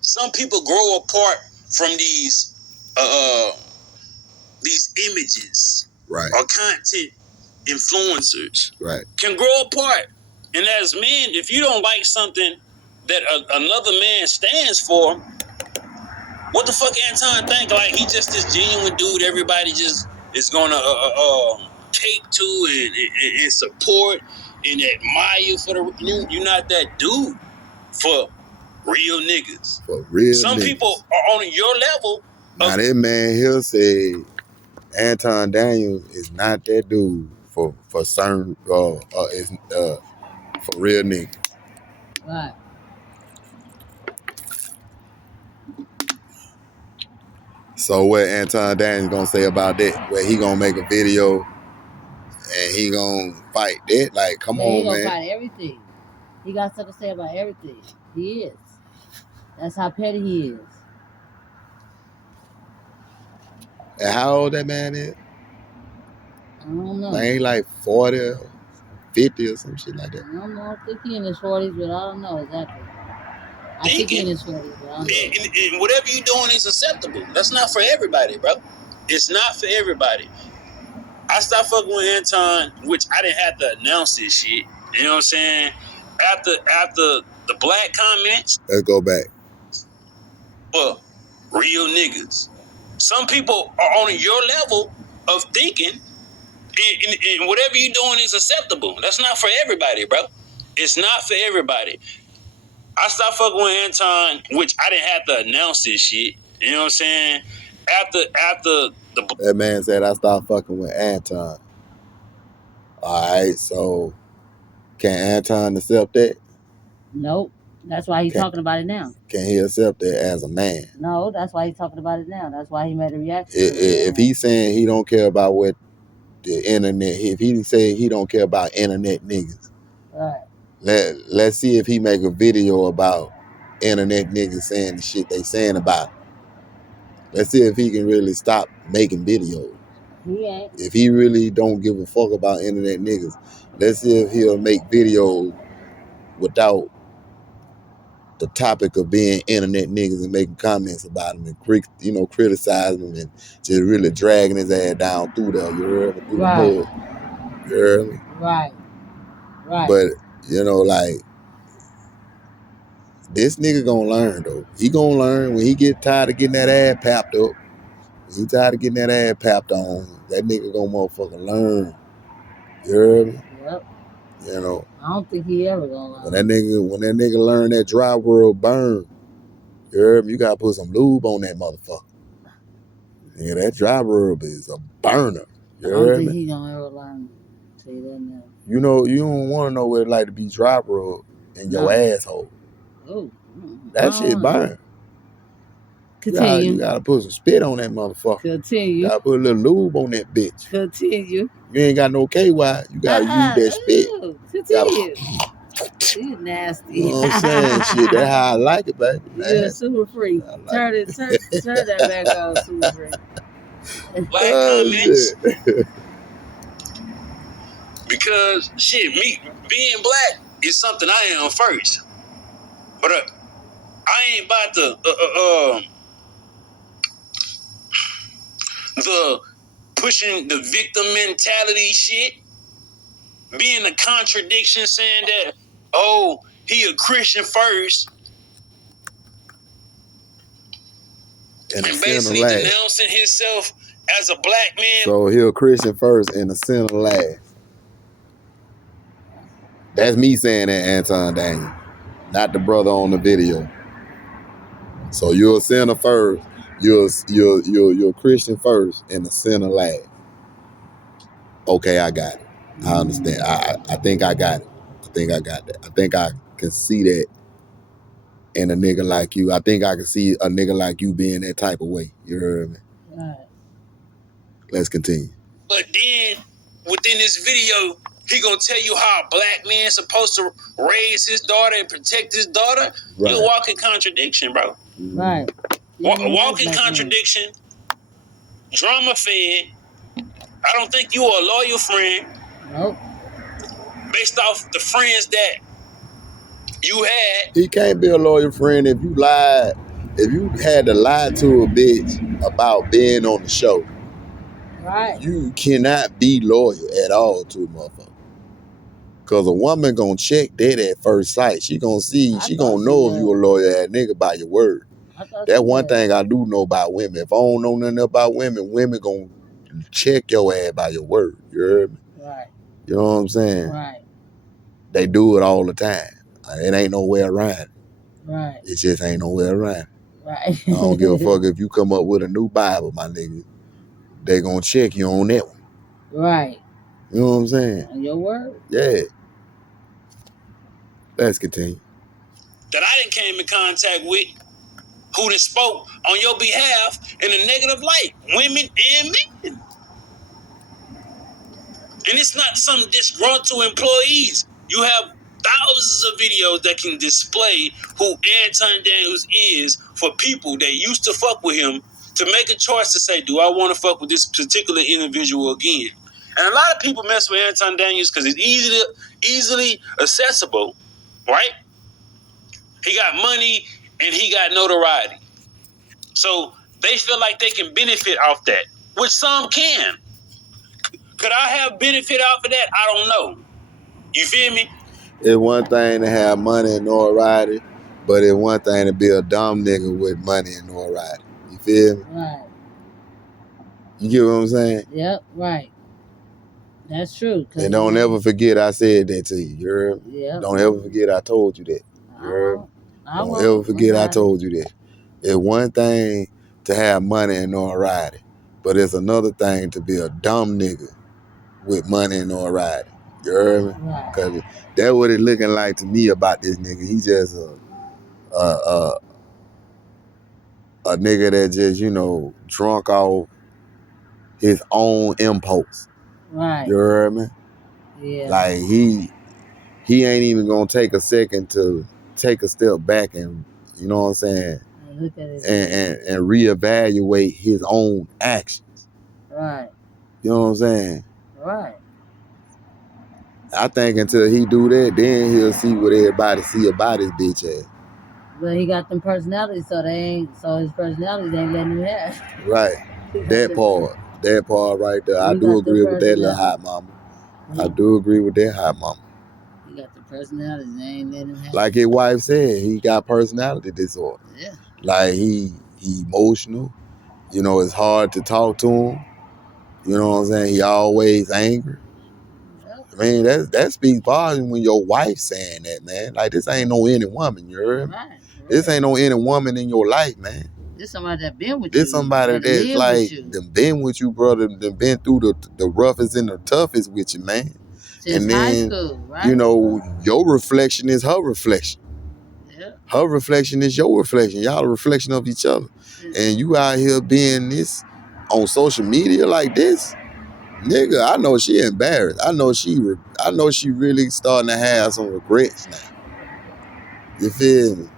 Some people grow apart from these images, right, or content influencers, right, can grow apart. And as men, if you don't like something that another man stands for, what the fuck Anton think? Like he just this genuine dude everybody just is gonna take to and support and admire for the you're not that dude for real niggas. For real Some niggas. people are on your level. Now that man here say Anton Daniels is not that dude for certain for real niggas. Right. So what Anton Daniels gonna say about that? Where he gonna make a video and he gonna fight that? Like, come on, man. He gonna fight everything. He got something to say about everything. He is. That's how petty he is. And how old that man is? I don't know. Man, he like 40 or 50 or some shit like that. I don't know. I think he in his 40s, but I don't know exactly. I think he in his 40s, but I don't know. And whatever you're doing is acceptable. That's not for everybody, bro. It's not for everybody. I stopped fucking with Anton, which I didn't have to announce this shit. You know what I'm saying? After the black comments. Let's go back. Well, real niggas. Some people are on your level of thinking, and whatever you're doing is acceptable. That's not for everybody, bro. It's not for everybody. I stopped fucking with Anton, which I didn't have to announce this shit. You know what I'm saying? After that man said I stopped fucking with Anton. Alright, so can Anton accept that? Nope. That's why he's talking about it now. Can he accept that as a man? No, that's why he's talking about it now. That's why he made a reaction. If he's saying he don't care about what the internet, if he say he don't care about internet niggas, Right. Let's see if he make a video about internet niggas saying the shit they saying about him. Let's see if he can really stop making videos. He ain't. If he really don't give a fuck about internet niggas, let's see if he'll make videos without the topic of being internet niggas and making comments about them and criticizing them and just really dragging his ass down through there. You heard me? Through Right. the mud. You heard me? Right. Right. But like this nigga gonna learn though. He gonna learn when he get tired of getting that ass papped up. When he tired of getting that ass papped on, that nigga gonna motherfucking learn. You heard me? Yep. You know. I don't think he ever gonna learn. When that nigga learn that dry world burn, you heard me? You gotta put some lube on that motherfucker. Yeah, that dry rub is a burner. You I don't heard think me? he gonna ever learn. Tell you that now. You know, you don't want to know what it like to be dry rub in your asshole. Oh, that shit burn. Continue. You gotta put some spit on that motherfucker. Continue. You gotta put a little lube on that bitch. Continue. You ain't got no KY. You gotta use that spit. Continue. You nasty. You know what I'm saying? Shit, that's how I like it, baby. You're super free. Like turn that back on, super free. Black comments. Because shit, me being black is something I am first. But I ain't about the pushing the victim mentality shit. Being a contradiction, saying that, oh, he a Christian first. And basically denouncing himself as a black man. So he a Christian first and a sinner last. That's me saying that, Anton Daniel, not the brother on the video. So you're a sinner first, you're a Christian first and a sinner last. Okay, I got it. I understand. I think I got it. I think I got that. I think I can see that in a nigga like you. I think I can see a nigga like you being that type of way. You heard me? Right. Let's continue. But then within this video, he gonna tell you how a black man's supposed to raise his daughter and protect his daughter. Right. You're a walking contradiction, bro. Right. Walking contradiction, drama fed. I don't think you are a loyal friend. Nope. Based off the friends that you had. He can't be a loyal friend if you lied. If you had to lie to a bitch about being on the show. Right. You cannot be loyal at all to a motherfucker. Cause a woman gonna check that at first sight. She gonna see, she gonna know if you a loyal ass nigga by your word. That one thing I do know about women. If I don't know nothing about women, women gonna check your ass by your word. You heard me? Right. You know what I'm saying? Right. They do it all the time. It ain't no way around it. Right. It just ain't no way around it. Right. I don't give a fuck if you come up with a new Bible, my nigga. They gonna check you on that one. Right. You know what I'm saying? On your word? Yeah. Let's continue. That I didn't came in contact with, who done spoke on your behalf in a negative light, women and men. And it's not some disgruntled employees. You have thousands of videos that can display who Anton Daniels is for people that used to fuck with him to make a choice to say, do I want to fuck with this particular individual again? And a lot of people mess with Anton Daniels because it's easily accessible, right? He got money and he got notoriety. So they feel like they can benefit off that, which some can. Could I have benefit off of that? I don't know. You feel me? It's one thing to have money and notoriety, but it's one thing to be a dumb nigga with money and notoriety. You feel me? Right. You get what I'm saying? Yep, right. That's true. And don't ever forget I said that to you. You heard me? Yep. Don't ever forget I told you that. You heard me? Don't ever forget I told you that. It's one thing to have money and notoriety, but it's another thing to be a dumb nigga with money and notoriety. You heard me? Right. Because that's what it looking like to me about this nigga. He just a nigga that just, drunk off his own impulse. Right. You heard me? Yeah. Like he he ain't even gonna take a second to take a step back and, you know what I'm saying, Look at it. and reevaluate his own actions. Right. You know what I'm saying? Right. I think until he do that, then he'll see what everybody see about his bitch ass. But he got them personalities, so his personalities ain't letting him have. Right. That part right there. I do agree with that little hot mama. I do agree with that hot mama. He got the personalities, they ain't letting him have. Like his wife said, he got personality disorder. Yeah. Like he emotional. You know, it's hard to talk to him. You know what I'm saying? He always angry. I mean, that speaks volume when your wife saying that, man. Like, this ain't no any woman, you heard me? Right. This ain't no any woman in your life, man. This somebody that been with you. This somebody that's like, them been with you, brother. Them been through the roughest and the toughest with you, man. Since and then, high school, right? You know, your reflection is her reflection. Yeah. Her reflection is your reflection. Y'all a reflection of each other. And you out here being this on social media like this, nigga, I know she embarrassed. I know she really starting to have some regrets now. You feel me?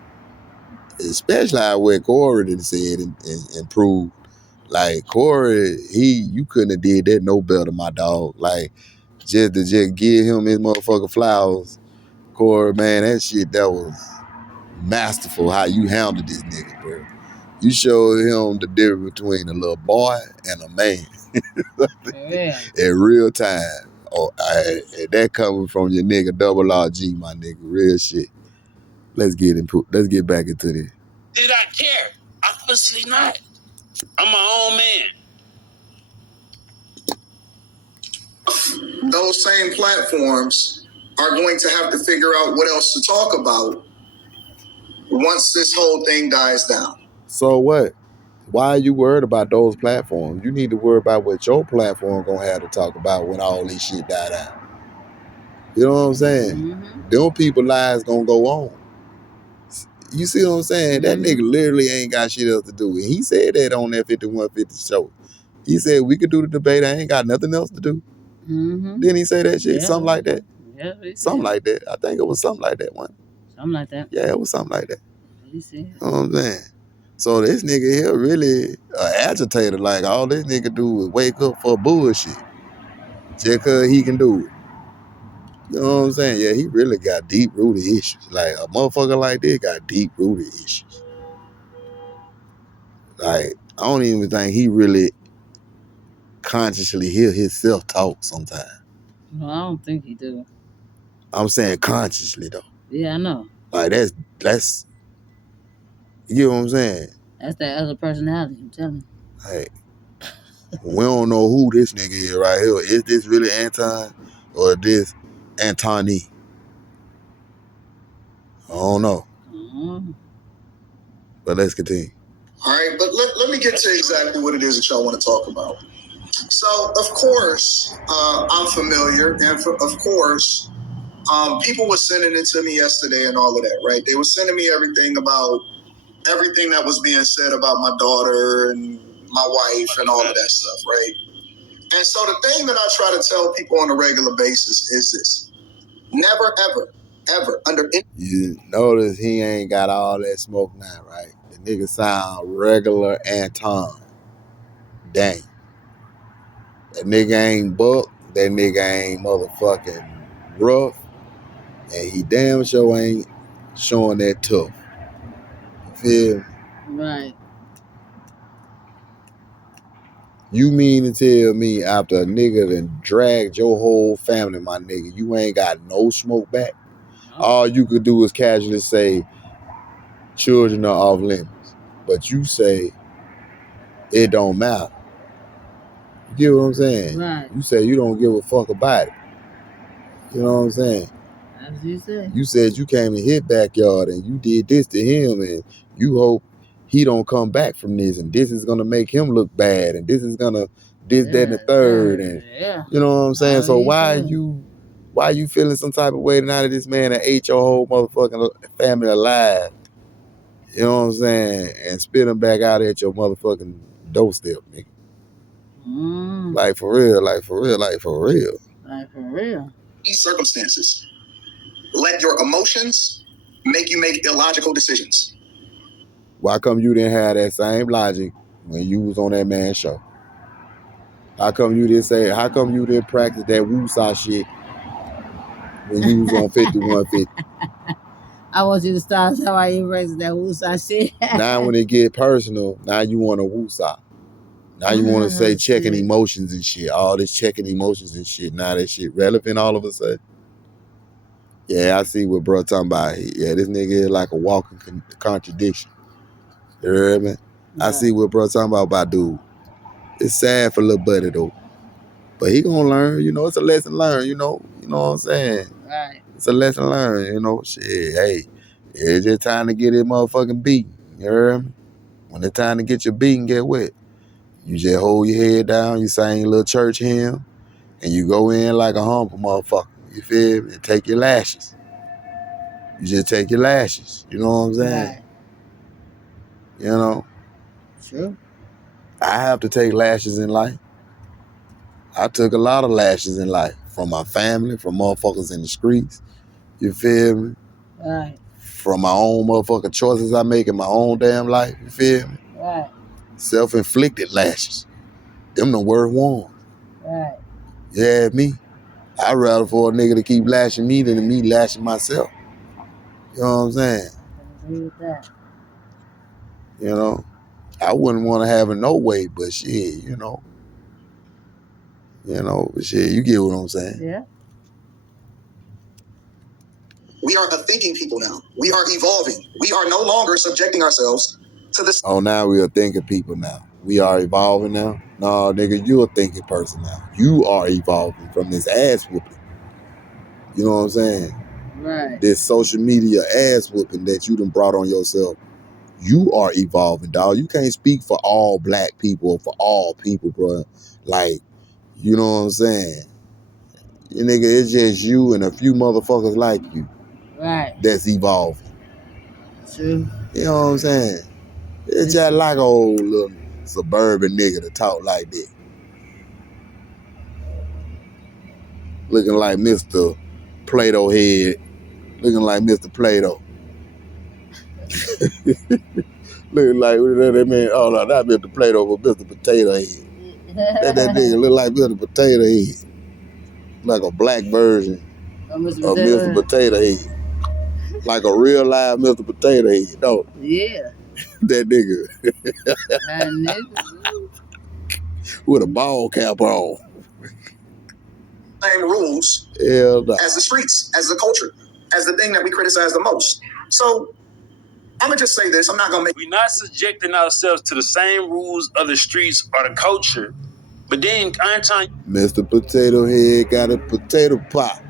Especially how what Cory done said and proved. Like, Cory, you couldn't have did that no better, my dog. Like, just to give him his motherfucking flowers. Cory, man, that was masterful how you handled this nigga, bro. You showed him the difference between a little boy and a man. Yeah. In real time. Oh, that coming from your nigga Double RG, my nigga. Real shit. Let's get back into this. Did I care? Obviously not. I'm my own man. Those same platforms are going to have to figure out what else to talk about once this whole thing dies down. So what? Why are you worried about those platforms? You need to worry about what your platform gonna have to talk about when all this shit die down. You know what I'm saying? Mm-hmm. Them people lives gonna go on. You see what I'm saying? Mm-hmm. That nigga literally ain't got shit else to do. And he said that on that 5150 show. He said we could do the debate. I ain't got nothing else to do. Mm-hmm. Didn't he say that shit? Yeah. Something like that. Yeah, something like that. I think it was something like that one. Something like that. Yeah, it was something like that. You see? You know what I'm saying? So this nigga here really an agitator. Like, all this nigga do is wake up for bullshit. Just cause he can do it. You know what I'm saying? Yeah, he really got deep-rooted issues. Like, a motherfucker like this got deep-rooted issues. Like, I don't even think he really consciously hear his self-talk sometimes. No, I don't think he do. I'm saying consciously, though. Yeah, I know. Like, that's you know what I'm saying? That's that other personality, I'm telling you. Hey, we don't know who this nigga is right here. Is this really Anton or is this Antoni? I don't know. Mm-hmm. But let's continue. All right, but let me get to exactly what it is that y'all want to talk about. So, of course, I'm familiar, and of course, people were sending it to me yesterday and all of that, right? They were sending me everything that was being said about my daughter and my wife and all of that stuff, right? And so the thing that I try to tell people on a regular basis is this: never, ever, under any... You notice he ain't got all that smoke now, right? The nigga sound regular Anton. Dang. That nigga ain't buck. That nigga ain't motherfucking rough. And he damn sure ain't showing that tough. You feel me? Right. You mean to tell me after a nigga done dragged your whole family, my nigga, you ain't got no smoke back? No. All you could do is casually say, children are off limits. But you say, it don't matter. You get what I'm saying? Right. You say you don't give a fuck about it. You know what I'm saying? As you said. You said you came in his backyard and you did this to him and you hope he don't come back from this and this is gonna make him look bad and this is gonna that, and the third and you know what I'm saying? So why you feeling some type of way now that this man that ate your whole motherfucking family alive? You know what I'm saying? And spit him back out at your motherfucking doorstep, nigga. Like for real. Like for real. These circumstances, let your emotions make you make illogical decisions. Why come you didn't have that same logic when you was on that man's show? How come you didn't practice that woosah shit when you was on 5150? I want you to start how I erase that woosah shit. Now when it get personal, now you want to woosah. Now you want to say checking emotions and shit. All this checking emotions and shit. Now that shit relevant all of a sudden. Yeah, I see what bro talking about. Yeah, this nigga is like a walking contradiction. You heard me? I see what bro talking about dude. It's sad for little buddy though. But he gonna learn, you know, it's a lesson learned, you know what I'm saying? Right. It's a lesson learned, you know. Shit, hey, it's just time to get it motherfucking beaten. You heard me? When it's time to get your beating, get what? You just hold your head down, you sing a little church hymn, and you go in like a humble motherfucker. You feel me? And take your lashes. You just take your lashes. You know what I'm saying? Right. You know? True. I have to take lashes in life. I took a lot of lashes in life. From my family, from motherfuckers in the streets. You feel me? Right. From my own motherfucking choices I make in my own damn life. You feel me? Right. Self-inflicted lashes. Them the worst ones. Right. Yeah, me. I'd rather for a nigga to keep lashing me than me lashing myself. You know what I'm saying? I agree with that. You know? I wouldn't want to have it no way, but shit, you know. But shit, you get what I'm saying? Yeah. We are a thinking people now. We are evolving. We are no longer subjecting ourselves to this. Oh, now we are thinking people now. We are evolving now? No, nigga, you a thinking person now. You are evolving from this ass whooping. You know what I'm saying? Right. This social media ass whooping that you done brought on yourself. You are evolving, dog. You can't speak for all black people or for all people, bro. Like, you know what I'm saying? You nigga, it's just you and a few motherfuckers like you. Right. That's evolving. True. You know what I'm saying? It's just like an old little suburban nigga to talk like that. Looking like Mr. Play-Doh head. Looking like Mr. Play-Doh. Looking like that man, oh no, not Mr. Play-Doh, but Mr. Potato Head. That nigga look like Mr. Potato Head. Like a black version of Mr. Potato Head. Like a real live Mr. Potato Head. No. Yeah. That nigga. That nigga. With a ball cap on. Same rules Hell no. as the streets, as the culture, as the thing that we criticize the most. So I'm gonna just say this. I'm not gonna make. We're not subjecting ourselves to the same rules of the streets or the culture. But then Anton, Mr. Potato Head got a potato pot.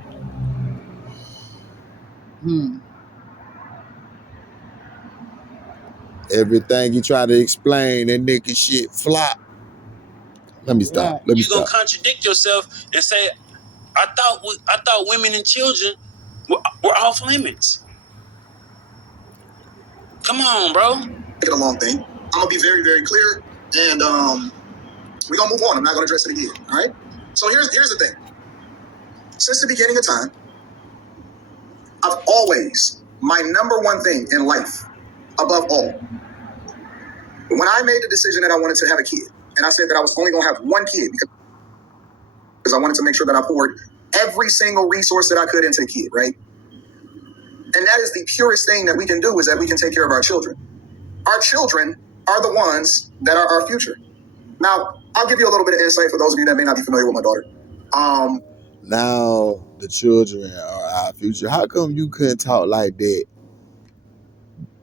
Everything he try to explain, that nigga shit flop. Let me stop. Right. Let me you're gonna stop. contradict yourself and say, I thought women and children were off limits. Come on, bro. Make it a long thing. I'm gonna be very, very clear, and we're gonna move on. I'm not gonna address it again. All right. So here's the thing. Since the beginning of time, I've always, my number one thing in life, above all, when I made the decision that I wanted to have a kid, and I said that I was only gonna have one kid because I wanted to make sure that I poured every single resource that I could into the kid, right? And that is the purest thing that we can do, is that we can take care of our children. Our children are the ones that are our future. Now, I'll give you a little bit of insight for those of you that may not be familiar with my daughter. Now the children are our future. How come you couldn't talk like that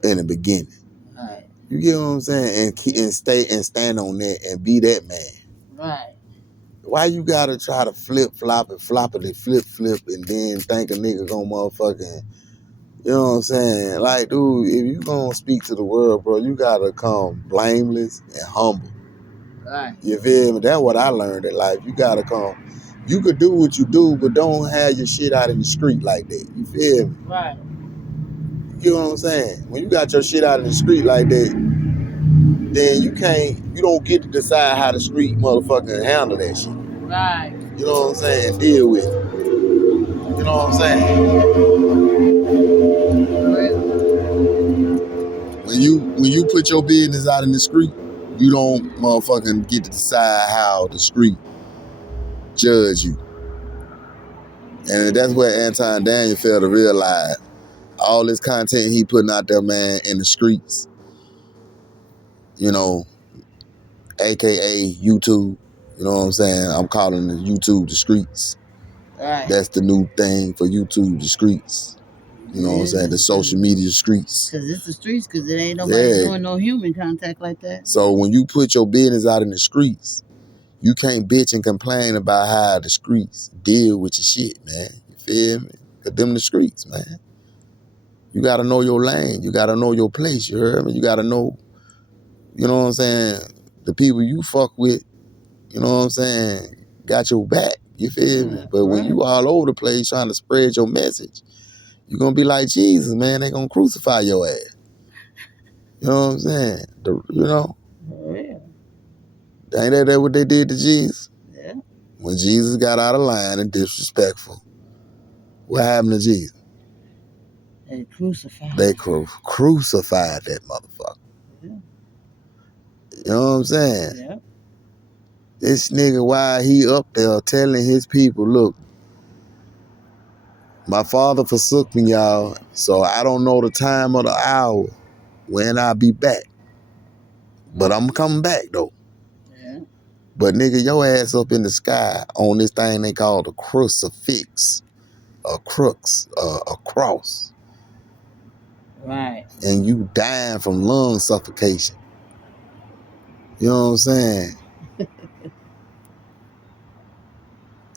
in the beginning? Right. You get what I'm saying? And stay and stand on that and be that man. Right. Why you gotta try to flip-flop and floppity flip and then think a nigga gonna motherfucking, you know what I'm saying? Like, dude, if you gonna speak to the world, bro, you gotta come blameless and humble. Right. You feel me? That's what I learned in life. You gotta come. You could do what you do, but don't have your shit out in the street like that. You feel me? Right. You know what I'm saying? When you got your shit out in the street like that, then you don't get to decide how the street motherfucker handle that shit. Right. You know what I'm saying? Deal with it. You know what I'm saying? When you put your business out in the street, you don't motherfucking get to decide how the street judge you. And that's where Anton Daniel failed to realize. All this content he putting out there, man, in the streets, you know, AKA YouTube, you know what I'm saying? I'm calling the YouTube the streets. Right. That's the new thing for YouTube, the streets. You know what I'm saying? The social media streets. Because it's the streets, because it ain't nobody doing no human contact like that. So when you put your business out in the streets, you can't bitch and complain about how the streets deal with your shit, man. You feel me? Because them the streets, man. You got to know your lane. You got to know your place, you heard me? You got to know, you know what I'm saying, the people you fuck with, you know what I'm saying, got your back, you feel me? But when you all over the place trying to spread your message, you're going to be like Jesus, man. They going to crucify your ass. You know what I'm saying? You know? Yeah. Ain't that what they did to Jesus? Yeah. When Jesus got out of line and disrespectful, what happened to Jesus? They crucified. They crucified that motherfucker. Yeah. You know what I'm saying? Yeah. This nigga, while he up there telling his people, look, my father forsook me, y'all, so I don't know the time or the hour when I'll be back. But I'm coming back, though. Yeah. But nigga, your ass up in the sky on this thing they call the crucifix, a crux, a cross. Right. And you dying from lung suffocation. You know what I'm saying?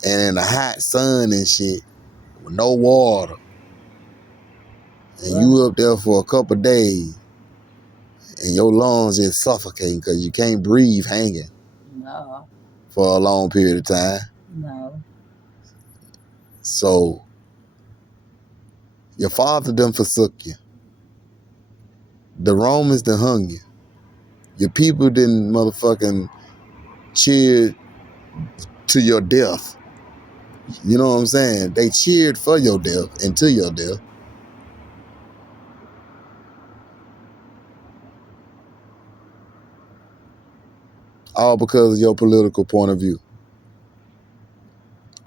And in the hot sun and shit, with no water. And you up there for a couple of days, and your lungs just suffocating because you can't breathe hanging. No. For a long period of time. No. So, your father done forsook you. The Romans done hung you. Your people didn't motherfucking cheer to your death. You know what I'm saying? They cheered for your death and to your death. All because of your political point of view.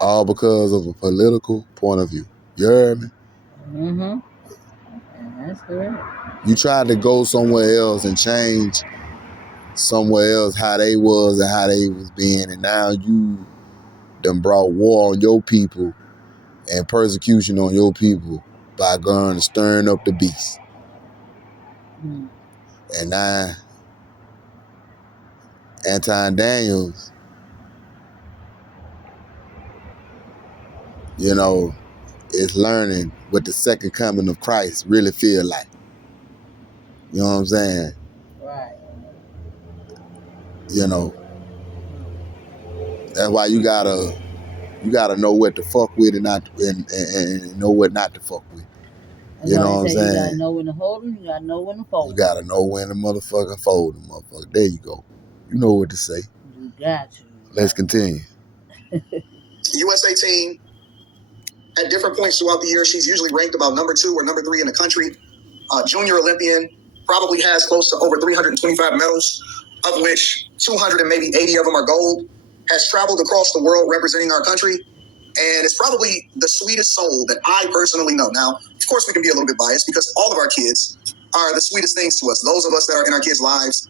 All because of a political point of view. You heard me? Mm-hmm. That's correct. You tried to go somewhere else and change somewhere else how they was and how they was being, and now you done brought war on your people and persecution on your people by going and stirring up the beast. Mm. And now Anton Daniels, you know, is learning what the second coming of Christ really feel like. You know what I'm saying? Right. You know, that's why you gotta know what to fuck with and not and know what not to fuck with. You know what I'm saying? You gotta know when to hold them, you gotta know when to fold them. You gotta know when to motherfucking fold them, motherfucker. There you go. You know what to say. You got to. Let's continue. USA team, at different points throughout the year, she's usually ranked about number 2 or number 3 in the country. Junior Olympian, probably has close to over 325 medals, of which 200 and maybe 80 of them are gold. Has traveled across the world representing our country, and is probably the sweetest soul that I personally know. Now, of course, we can be a little bit biased because all of our kids are the sweetest things to us. Those of us that are in our kids' lives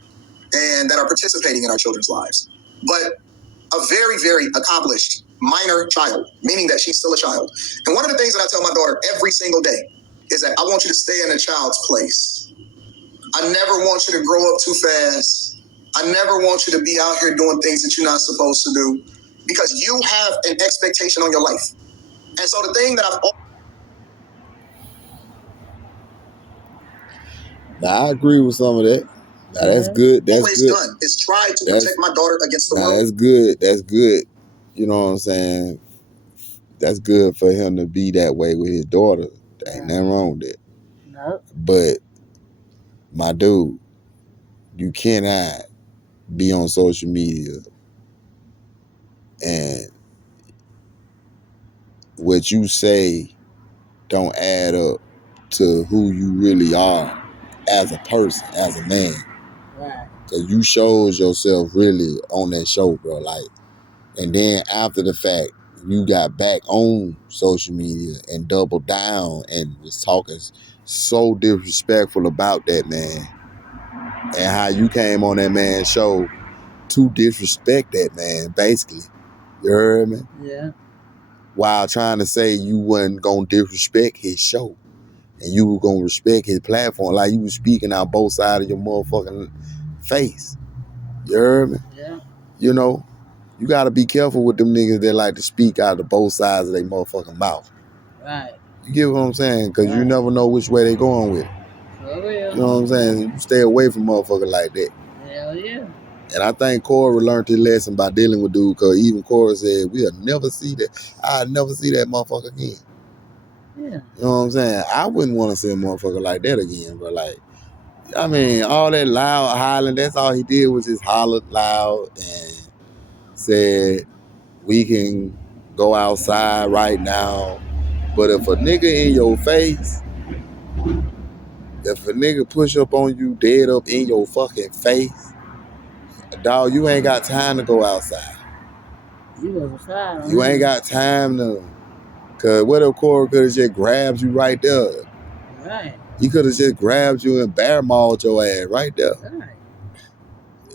and that are participating in our children's lives. But a very, very accomplished minor child, meaning that she's still a child. And one of the things that I tell my daughter every single day is that I want you to stay in a child's place. I never want you to grow up too fast. I never want you to be out here doing things that you're not supposed to do, because you have an expectation on your life. And so the thing that Now, I agree with some of that. Now, that's good. That's always good. done is try to protect my daughter against the now, world. That's good. That's good. You know what I'm saying? That's good for him to be that way with his daughter. There ain't nothing wrong with that. No. But, my dude, you cannot be on social media and what you say don't add up to who you really are as a person, as a man. Right. Cause you showed yourself really on that show, bro. Like, and then after the fact, you got back on social media and doubled down and was talking so disrespectful about that man. And how you came on that man's show to disrespect that man, basically. You heard me? Yeah. While trying to say you wasn't gonna disrespect his show. And you were gonna respect his platform. Like you was speaking out both sides of your motherfucking face. You heard me? Yeah. You know, you gotta be careful with them niggas that like to speak out of both sides of their motherfucking mouth. Right. You get what I'm saying? Because you Right. never know which way they going with it. For real. You know what I'm saying? You stay away from motherfuckers like that. Hell yeah. And I think Cory learned his lesson by dealing with dude, because even Cory said, we'll never see that. I'll never see that motherfucker again. Yeah. You know what I'm saying? I wouldn't want to see a motherfucker like that again, but like, I mean, all that loud hollering, that's all he did was just holler loud and said, we can go outside right now. But if a nigga in your face, if a nigga push up on you dead up in your fucking face, dog, you ain't got time to go outside. You was outside. You ain't got time to, cause what if Cory could have just grabbed you right there? Right. He could have just grabbed you and bear mauled your ass right there. Right.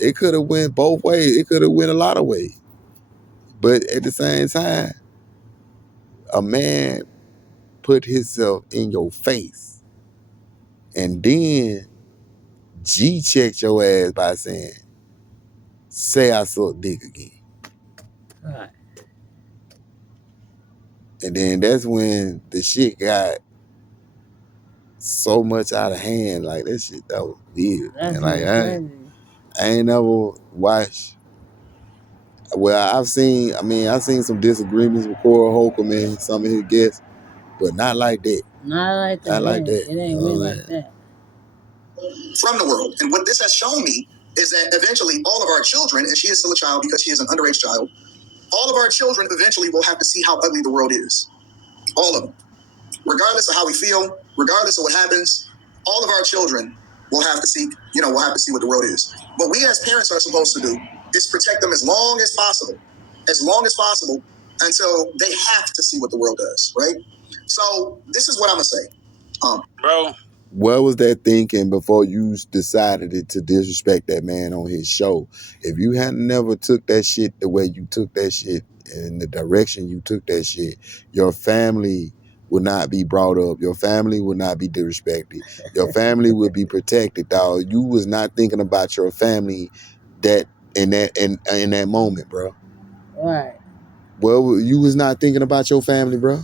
It could have went both ways. It could have went a lot of ways. But at the same time, a man put himself in your face and then G-checked your ass by saying, say I suck dick again. Right. And then that's when the shit got so much out of hand. Like, that shit, that was weird. That's And like, crazy. I ain't never watched. Well, I've seen some disagreements with Cory Holcomb and some of his guests, but not like that. Not like that. Not like that. It ain't went like that. From the world. And what this has shown me is that eventually all of our children, and she is still a child because she is an underage child, all of our children eventually will have to see how ugly the world is. All of them. Regardless of how we feel, regardless of what happens, all of our children will have to see, we'll have to see what the world is. What we as parents are supposed to do is protect them as long as possible, until they have to see what the world does, right? So this is what I'm gonna say. Bro, what was that thinking before you decided to disrespect that man on his show? If you had never took that shit the way you took that shit, in the direction you took that shit, your family would not be brought up. Your family would not be disrespected. Your family would be protected, dog. You was not thinking about your family in that moment, bro. Right. Well, you was not thinking about your family, bro.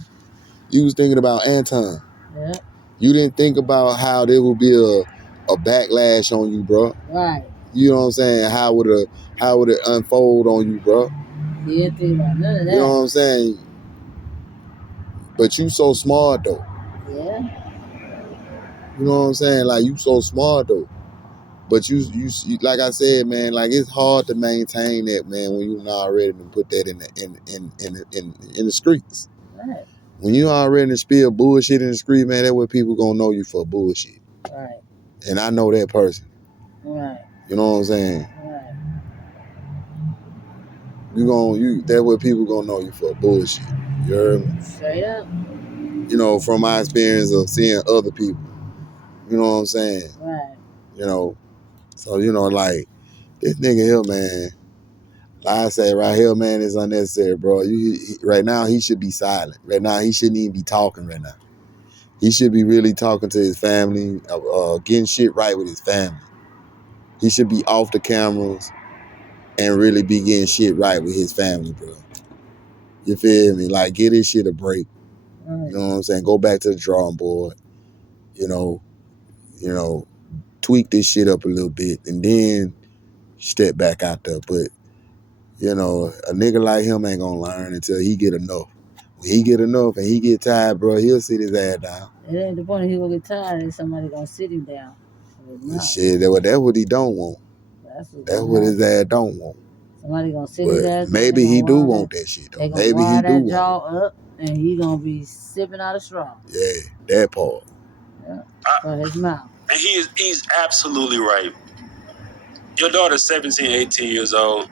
You was thinking about Anton. Yeah. You didn't think about how there would be a backlash on you, bro. Right. You know what I'm saying? How would it unfold on you, bro? You didn't think about none of that. You know what I'm saying? But you so smart though. Yeah. You know what I'm saying? Like, you so smart though. But you like I said, man, like, it's hard to maintain that, man, when you not ready to put that in the streets. Right. When you already to spill bullshit in the street, man, that's what people gonna know you for, bullshit. Right. And I know that person. Right. You know what I'm saying? Right. That's what people gonna know you for, bullshit. You heard me? Straight up. You know, from my experience of seeing other people. You know what I'm saying? Right. You know, so, like, this nigga here, man, like I say, right here, man, is unnecessary, bro. Right now, he should be silent. Right now, he shouldn't even be talking right now. He should be really talking to his family, getting shit right with his family. He should be off the cameras and really be getting shit right with his family, bro. You feel me? Like, get his shit a break. Right. You know what I'm saying? Go back to the drawing board. You know, tweak this shit up a little bit and then step back out there. But, a nigga like him ain't gonna learn until he get enough. When he get enough and he get tired, bro, he'll sit his ass down. It ain't the point he gonna get tired and somebody gonna sit him down. Shit, that's what he don't want. That's what his ass don't want. Somebody gonna sit his ass down. Maybe he do want that shit though. Maybe he do want jaw up and he gonna be sipping out a straw. Yeah, that part. Yeah. For his mouth. And he's absolutely right. Your daughter's 17, 18 years old.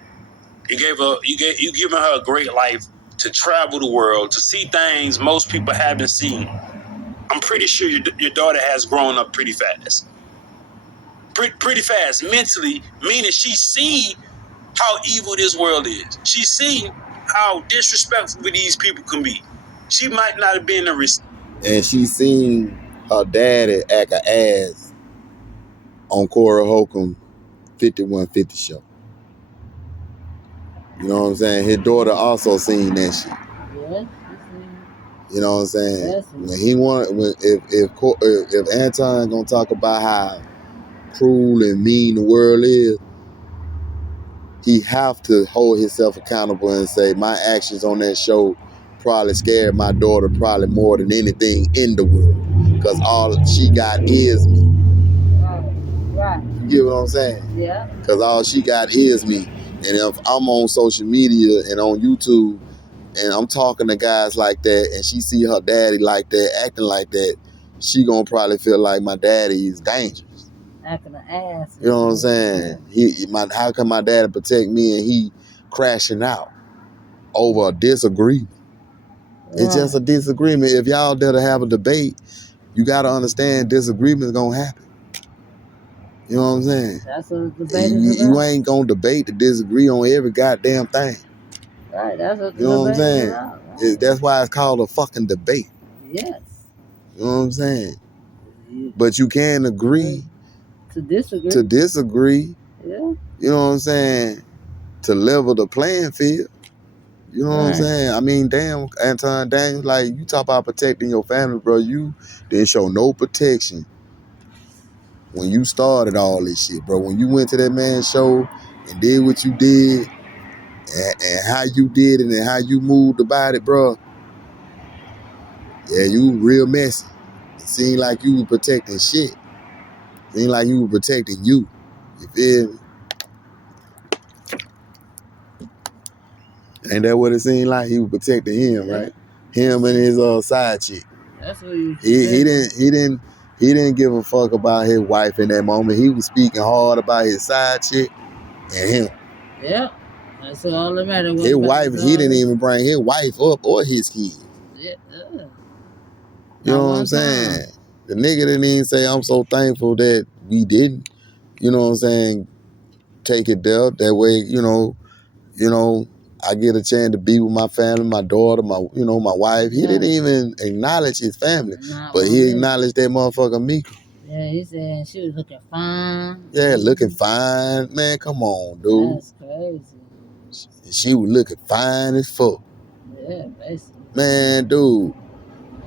You giving her a great life to travel the world, to see things most people haven't seen. I'm pretty sure your daughter has grown up pretty fast. Pretty fast mentally, meaning she seen how evil this world is. She seen how disrespectful these people can be. She might not have been and she seen her daddy act an ass on Cory Holcomb 5150 show. You know what I'm saying? His daughter also seen that shit. Yeah. You know what I'm saying? Yes. When he if Anton gonna talk about how cruel and mean the world is, he have to hold himself accountable and say my actions on that show probably scared my daughter probably more than anything in the world, because all she got is me. Right. You get what I'm saying? Yeah. Because all she got is me. And if I'm on social media and on YouTube and I'm talking to guys like that and she see her daddy like that, acting like that, she gonna probably feel like my daddy is dangerous. Acting an ass. You know what I'm saying? How can my daddy protect me and he crashing out over a disagreement? Right. It's just a disagreement. If y'all there to have a debate, you gotta understand disagreement's gonna happen. You know what I'm saying? That's what the debate is about. You ain't gonna debate to disagree on every goddamn thing. Right, that's what the you know what I'm debate saying? is about. Right. That's why it's called a fucking debate. Yes. You know what I'm saying? But you can agree to disagree. Yeah. You know what I'm saying? To level the playing field. You know what I'm saying? I mean, damn, Anton Daniels, like, you talk about protecting your family, bro. You didn't show no protection when you started all this shit, bro. When you went to that man's show and did what you did and how you did it and how you moved about it, bro. Yeah, you real messy. It seemed like you were protecting shit. It seemed like you were protecting you. You feel me? Ain't that what it seemed like? He was protecting him, right? Him and his side chick. That's what he didn't give a fuck about his wife in that moment. He was speaking hard about his side chick and him. Yeah. That's all that matters. His wife, he didn't even bring his wife up or his kids. Yeah. You know what I'm saying? The nigga didn't even say, I'm so thankful that we didn't, you know what I'm saying, take it there. That way, you know, I get a chance to be with my family, my daughter, my wife. He didn't even acknowledge his family, but he acknowledged that motherfucker Mika. Yeah, he said she was looking fine. Yeah, looking fine. Man, come on, dude. That's crazy. She was looking fine as fuck. Yeah, basically. Man, dude.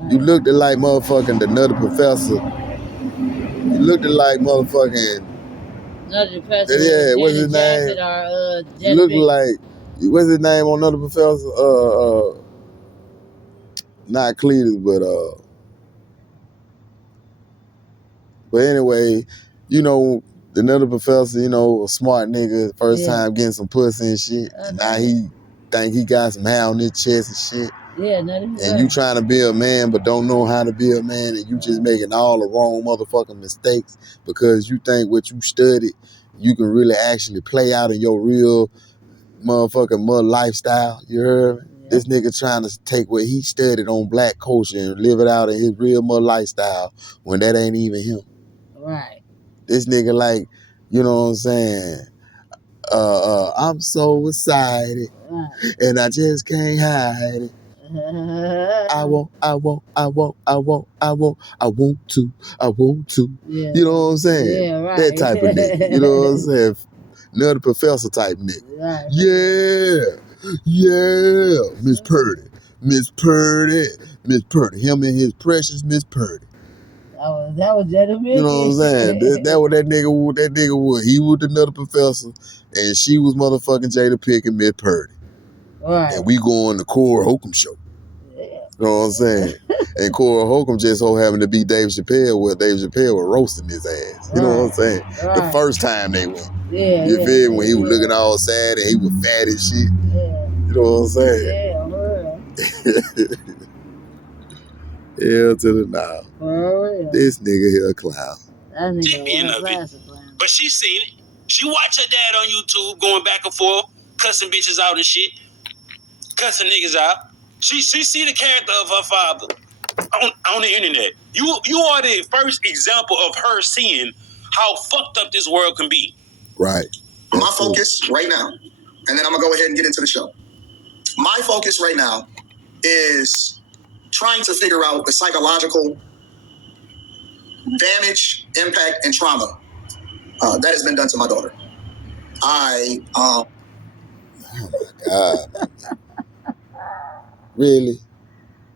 You looked like motherfucking the Nutty Professor. You looked like motherfucking... Nutty Professor. Yeah, what's his name? You looked like... What's his name on Nutty Professor? Not Cletus, but anyway, you know, the Nutty Professor, you know, a smart nigga, first time getting some pussy and shit. And now he think he got some hair on his chest and shit. Yeah, Nutty Professor. And you trying to be a man but don't know how to be a man, and you just making all the wrong motherfucking mistakes because you think what you studied you can really actually play out in your real motherfucking mud lifestyle. You heard me? Yeah. This nigga trying to take what he studied on black culture and live it out in his real mud lifestyle when that ain't even him. Right. This nigga like, you know what I'm saying? I'm so excited and I just can't hide it. I want to. Yeah. You know what I'm saying? Yeah, right. That type of nigga. You know what I'm saying? Nutty Professor type nigga. Right. Yeah. Miss Purdy. Him and his precious Miss Purdy. That was Jada Mickey. You know what I'm saying? That what that nigga was. He was the Nutty Professor, and she was motherfucking Jada Pick and Miss Purdy. Right. And we go on the Cory Holcomb show. Yeah. You know what I'm saying? And Cory Holcomb just so happened to be Dave Chappelle, where Dave Chappelle was roasting his ass. You know what I'm saying? Right. The first time they went. Yeah. You feel me? When he was looking all sad and he was fat and shit. Yeah. You know what I'm saying? Yeah, Hell to the now. For real. This nigga here a clown. That She being nigga a was bitch. But she seen it. She watched her dad on YouTube going back and forth, cussing bitches out and shit, cussing niggas out. She see the character of her father on the internet. You are the first example of her seeing how fucked up this world can be. Right. My focus right now, and then I'm gonna go ahead and get into the show. My focus right now is trying to figure out the psychological damage, impact, and trauma that has been done to my daughter. Oh my God. Really?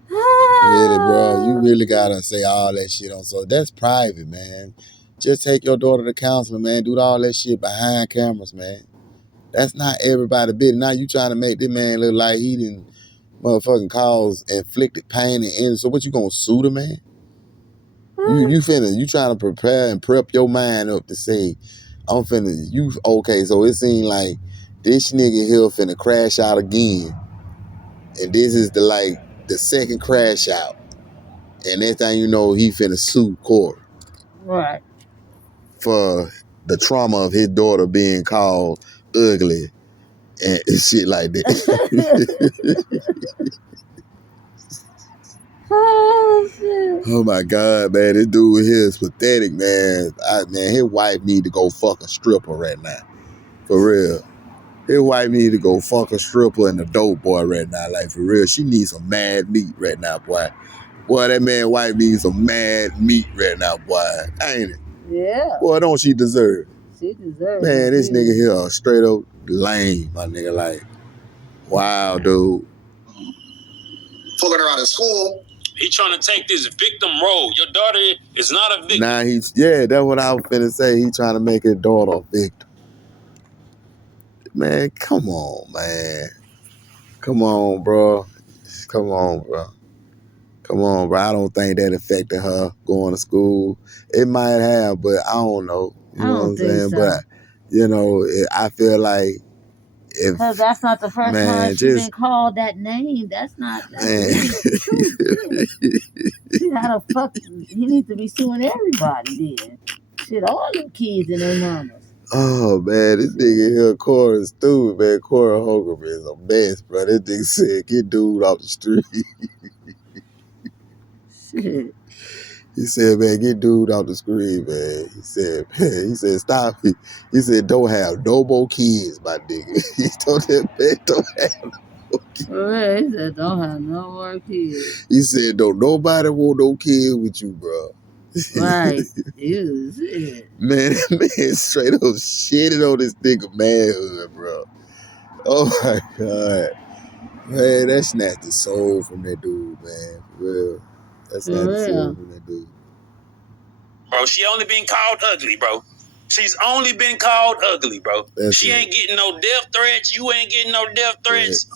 Really, bro? You really gotta say all that shit on so that's private, man. Just take your daughter to counseling, man. Do all that shit behind cameras, man. That's not everybody business. Now you trying to make this man look like he didn't motherfucking cause inflicted pain and injury. So what you gonna sue the man? You trying to prepare and prep your mind up to say, I'm finna, you, okay, so it seemed like this nigga here finna crash out again. And this is the second crash out. And next thing you know, he finna sue Cory. Right. For the trauma of his daughter being called ugly and shit like that. Oh, shit. Oh my God, man, this dude here is pathetic, man. Man, his wife need to go fuck a stripper right now. For real. His wife need to go fuck a stripper and a dope boy right now. Like, for real, she needs some mad meat right now, boy. Boy, that man's wife needs some mad meat right now, boy. Ain't it? Yeah. Boy, don't she deserve it? She deserves it. Man, this nigga here a straight up lame, my nigga. Like, wow, dude. Pulling her out of school. He trying to take this victim role. Your daughter is not a victim. Nah, that's what I was finna say. He trying to make his daughter a victim. Man, come on, man. Come on, bro. Come on, bro. Come on, bro. I don't think that affected her going to school. It might have, but I don't know. You know what I'm saying? So. But, you know, I feel like if... Because that's not the first time she's been called that name. That's not... That's See how the fuck... He needs to be suing everybody then. Shit, all them kids and their mamas. Oh, man, this nigga here, Cory, is stupid, man. Cory Holcomb is a mess, bro. This nigga said, get dude off the street. Shit. He said, man, get dude off the screen, man. He said, stop it. He said, don't have no more kids, my nigga. He told that man, don't have no more kids. For real, he said, don't have no more kids. He said, don't nobody want no kids with you, bro. Right. Ew, shit. Man, that man straight up shitted on this nigga manhood, bro. Oh, my God. Man, that snatched the soul from that dude, man. For real. That snatched the soul from that dude. Bro, she only been called ugly, bro. She's only been called ugly, bro. She ain't getting no death threats. You ain't getting no death threats.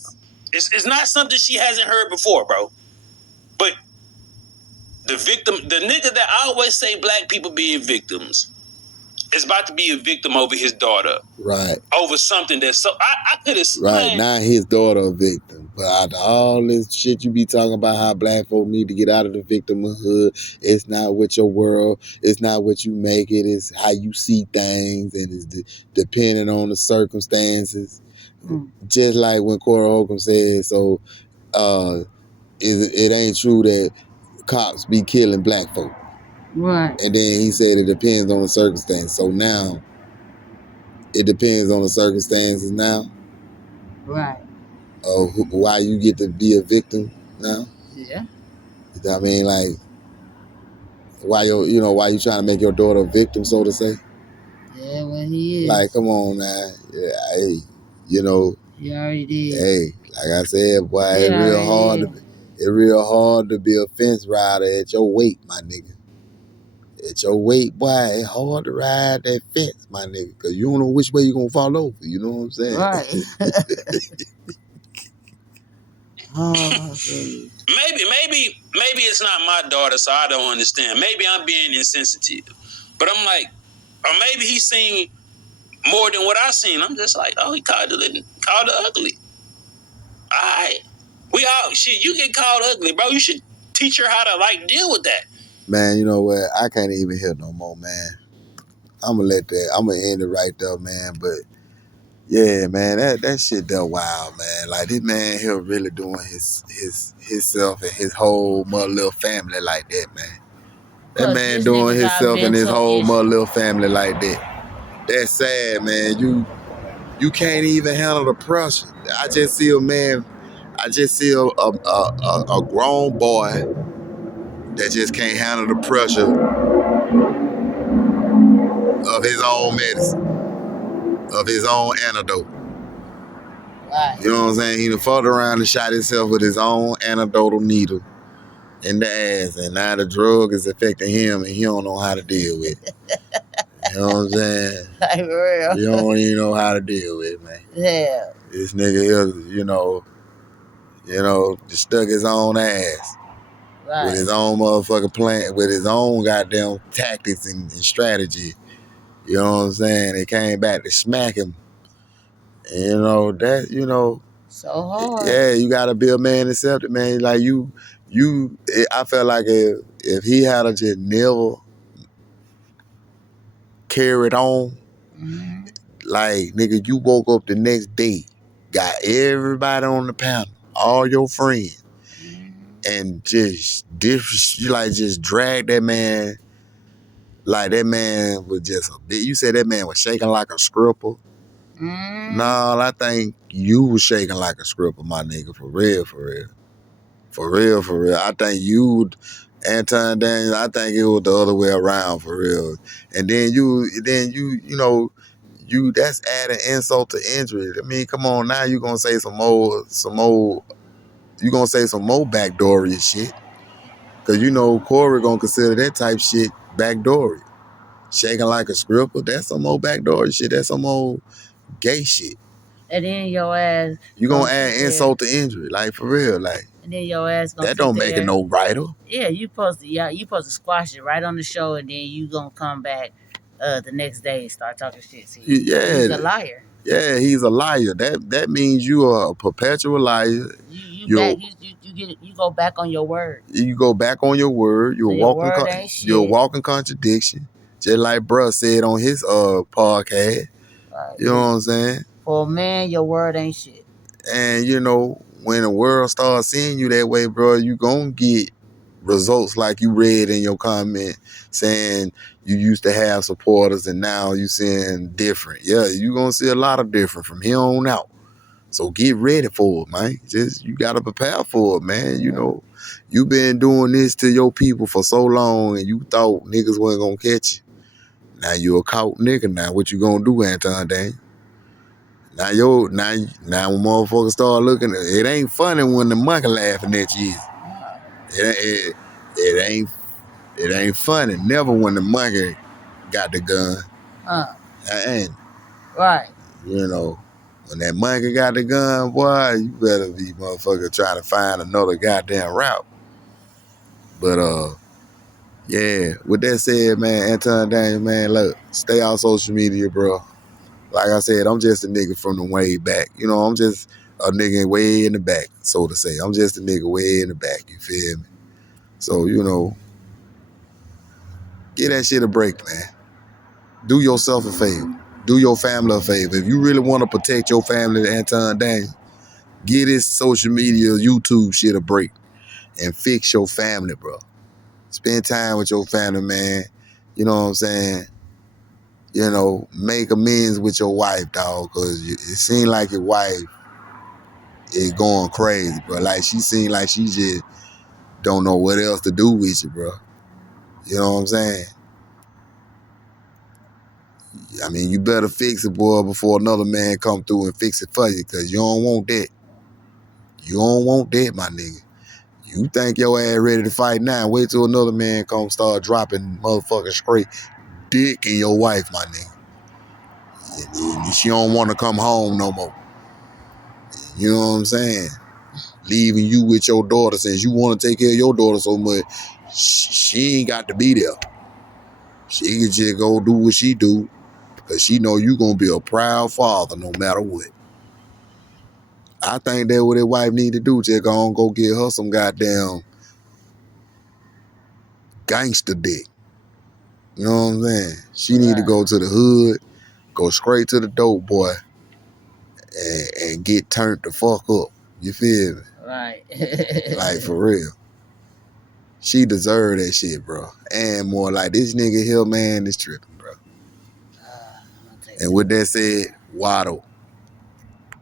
It's not something she hasn't heard before, bro. But the victim, the nigga that always say black people being victims, is about to be a victim over his daughter. Right. Over something that's so... I could have... Right, now his daughter a victim. But out of all this shit you be talking about how black folk need to get out of the victimhood, it's not what your world, it's not what you make it, it's how you see things, and it's depending on the circumstances. Just like when Cory Holcomb said, so it ain't true that cops be killing black folk. Right. And then he said it depends on the circumstance. So now, it depends on the circumstances now. Right. Why you get to be a victim now? Yeah. I mean, like, why you trying to make your daughter a victim, so to say? Yeah, well, he is. Like, come on now. Yeah, hey, you know. He already did. Hey, like I said, boy, it's real hard to be a fence rider at your weight, my nigga. At your weight, boy, it's hard to ride that fence, my nigga, because you don't know which way you're going to fall over. You know what I'm saying? Right. Oh, maybe it's not my daughter, so I don't understand. Maybe I'm being insensitive. But I'm like, or maybe he's seen more than what I seen. I'm just like, oh, he called her ugly. Alright. We all shit, you get called ugly, bro. You should teach her how to deal with that. Man, you know what? I can't even hear no more, man. I'm gonna end it right there, man. But yeah, man, that shit that wild, man. Like this man here really doing himself and his whole mother little family like that, man. That Plus, man this doing nigga got himself and his mental whole mother issues. little family like that. That's sad, man. You can't even handle the pressure. I just see a man. I just see a grown boy that just can't handle the pressure of his own medicine, of his own antidote. Right. You know what I'm saying? He done fucked around and shot himself with his own antidotal needle in the ass, and now the drug is affecting him, and he don't know how to deal with it. You know what I'm saying? Like, for real. You don't even know how to deal with it, man. Yeah. This nigga here, just stuck his own ass. Right. With his own motherfucking plan, with his own goddamn tactics and strategy. You know what I'm saying? They came back to smack him. And so hard. Yeah, you gotta be a man accepted, man. Like I felt like if he had just never carried on, like nigga, you woke up the next day, got everybody on the panel, all your friends, and just drag that man. Like that man was just a bit. You said that man was shaking like a scripper. No, I think you was shaking like a scripper, my nigga. For real, for real. For real, for real. I think Anton Daniels, I think it was the other way around, for real. And then that's adding insult to injury. I mean, come on, now you gonna say some more backdoory shit. Cause Cory gonna consider that type shit backdoory. Shaking like a scripper, that's some old backdoory shit. That's some old gay shit. And then your ass. You gonna add insult to injury, like for real, like. And then your ass gonna that don't make it no righter. Yeah, you supposed to squash it right on the show, and then you gonna come back the next day and start talking shit. See, he's a liar. Yeah, he's a liar. That means you are a perpetual liar. You go back on your word. You go back on your word. You're a walking contradiction. Just like bruh said on his podcast. You know what I'm saying? For a man, your word ain't shit. And when the world starts seeing you that way, bro, you gonna get results like you read in your comment saying you used to have supporters and now you seeing different. Yeah, you gonna see a lot of different from here on out. So get ready for it, man. You gotta prepare for it, man. You been doing this to your people for so long and you thought niggas wasn't gonna catch you. Now you a caught nigga. Now what you gonna do, Anton Daniel? Now when motherfuckers start looking, it ain't funny when the monkey laughing at you. It ain't funny. Never when the monkey got the gun. Ain't. Right. When that monkey got the gun, boy, you better be motherfucker trying to find another goddamn route. But yeah. With that said, man, Anton Daniel, man, look, stay off social media, bro. Like I said, I'm just a nigga from the way back. I'm just a nigga way in the back, so to say. I'm just a nigga way in the back, you feel me? So, give that shit a break, man. Do yourself a favor. Do your family a favor. If you really want to protect your family, Anton Daniel, give this social media, YouTube shit a break and fix your family, bro. Spend time with your family, man. You know what I'm saying? Make amends with your wife, dog, because it seems like your wife is going crazy, bro. Like, she seems like she just don't know what else to do with you, bro. You know what I'm saying? I mean, you better fix it, boy, before another man come through and fix it for you, because you don't want that. You don't want that, my nigga. You think your ass ready to fight now, wait till another man come start dropping motherfucking straight dick in your wife, my nigga. And she don't want to come home no more. You know what I'm saying? Leaving you with your daughter, since you want to take care of your daughter so much, she ain't got to be there. She can just go do what she do, because she know you gonna be a proud father no matter what. I think that's what that wife need to do. Just go get her some goddamn gangster dick. You know what I'm saying? She need to go to the hood, go straight to the dope boy, and get turned the fuck up. You feel me? Right. Like, for real. She deserved that shit, bro. And more like, this nigga here, man, is tripping, bro. And with that said, Waddle.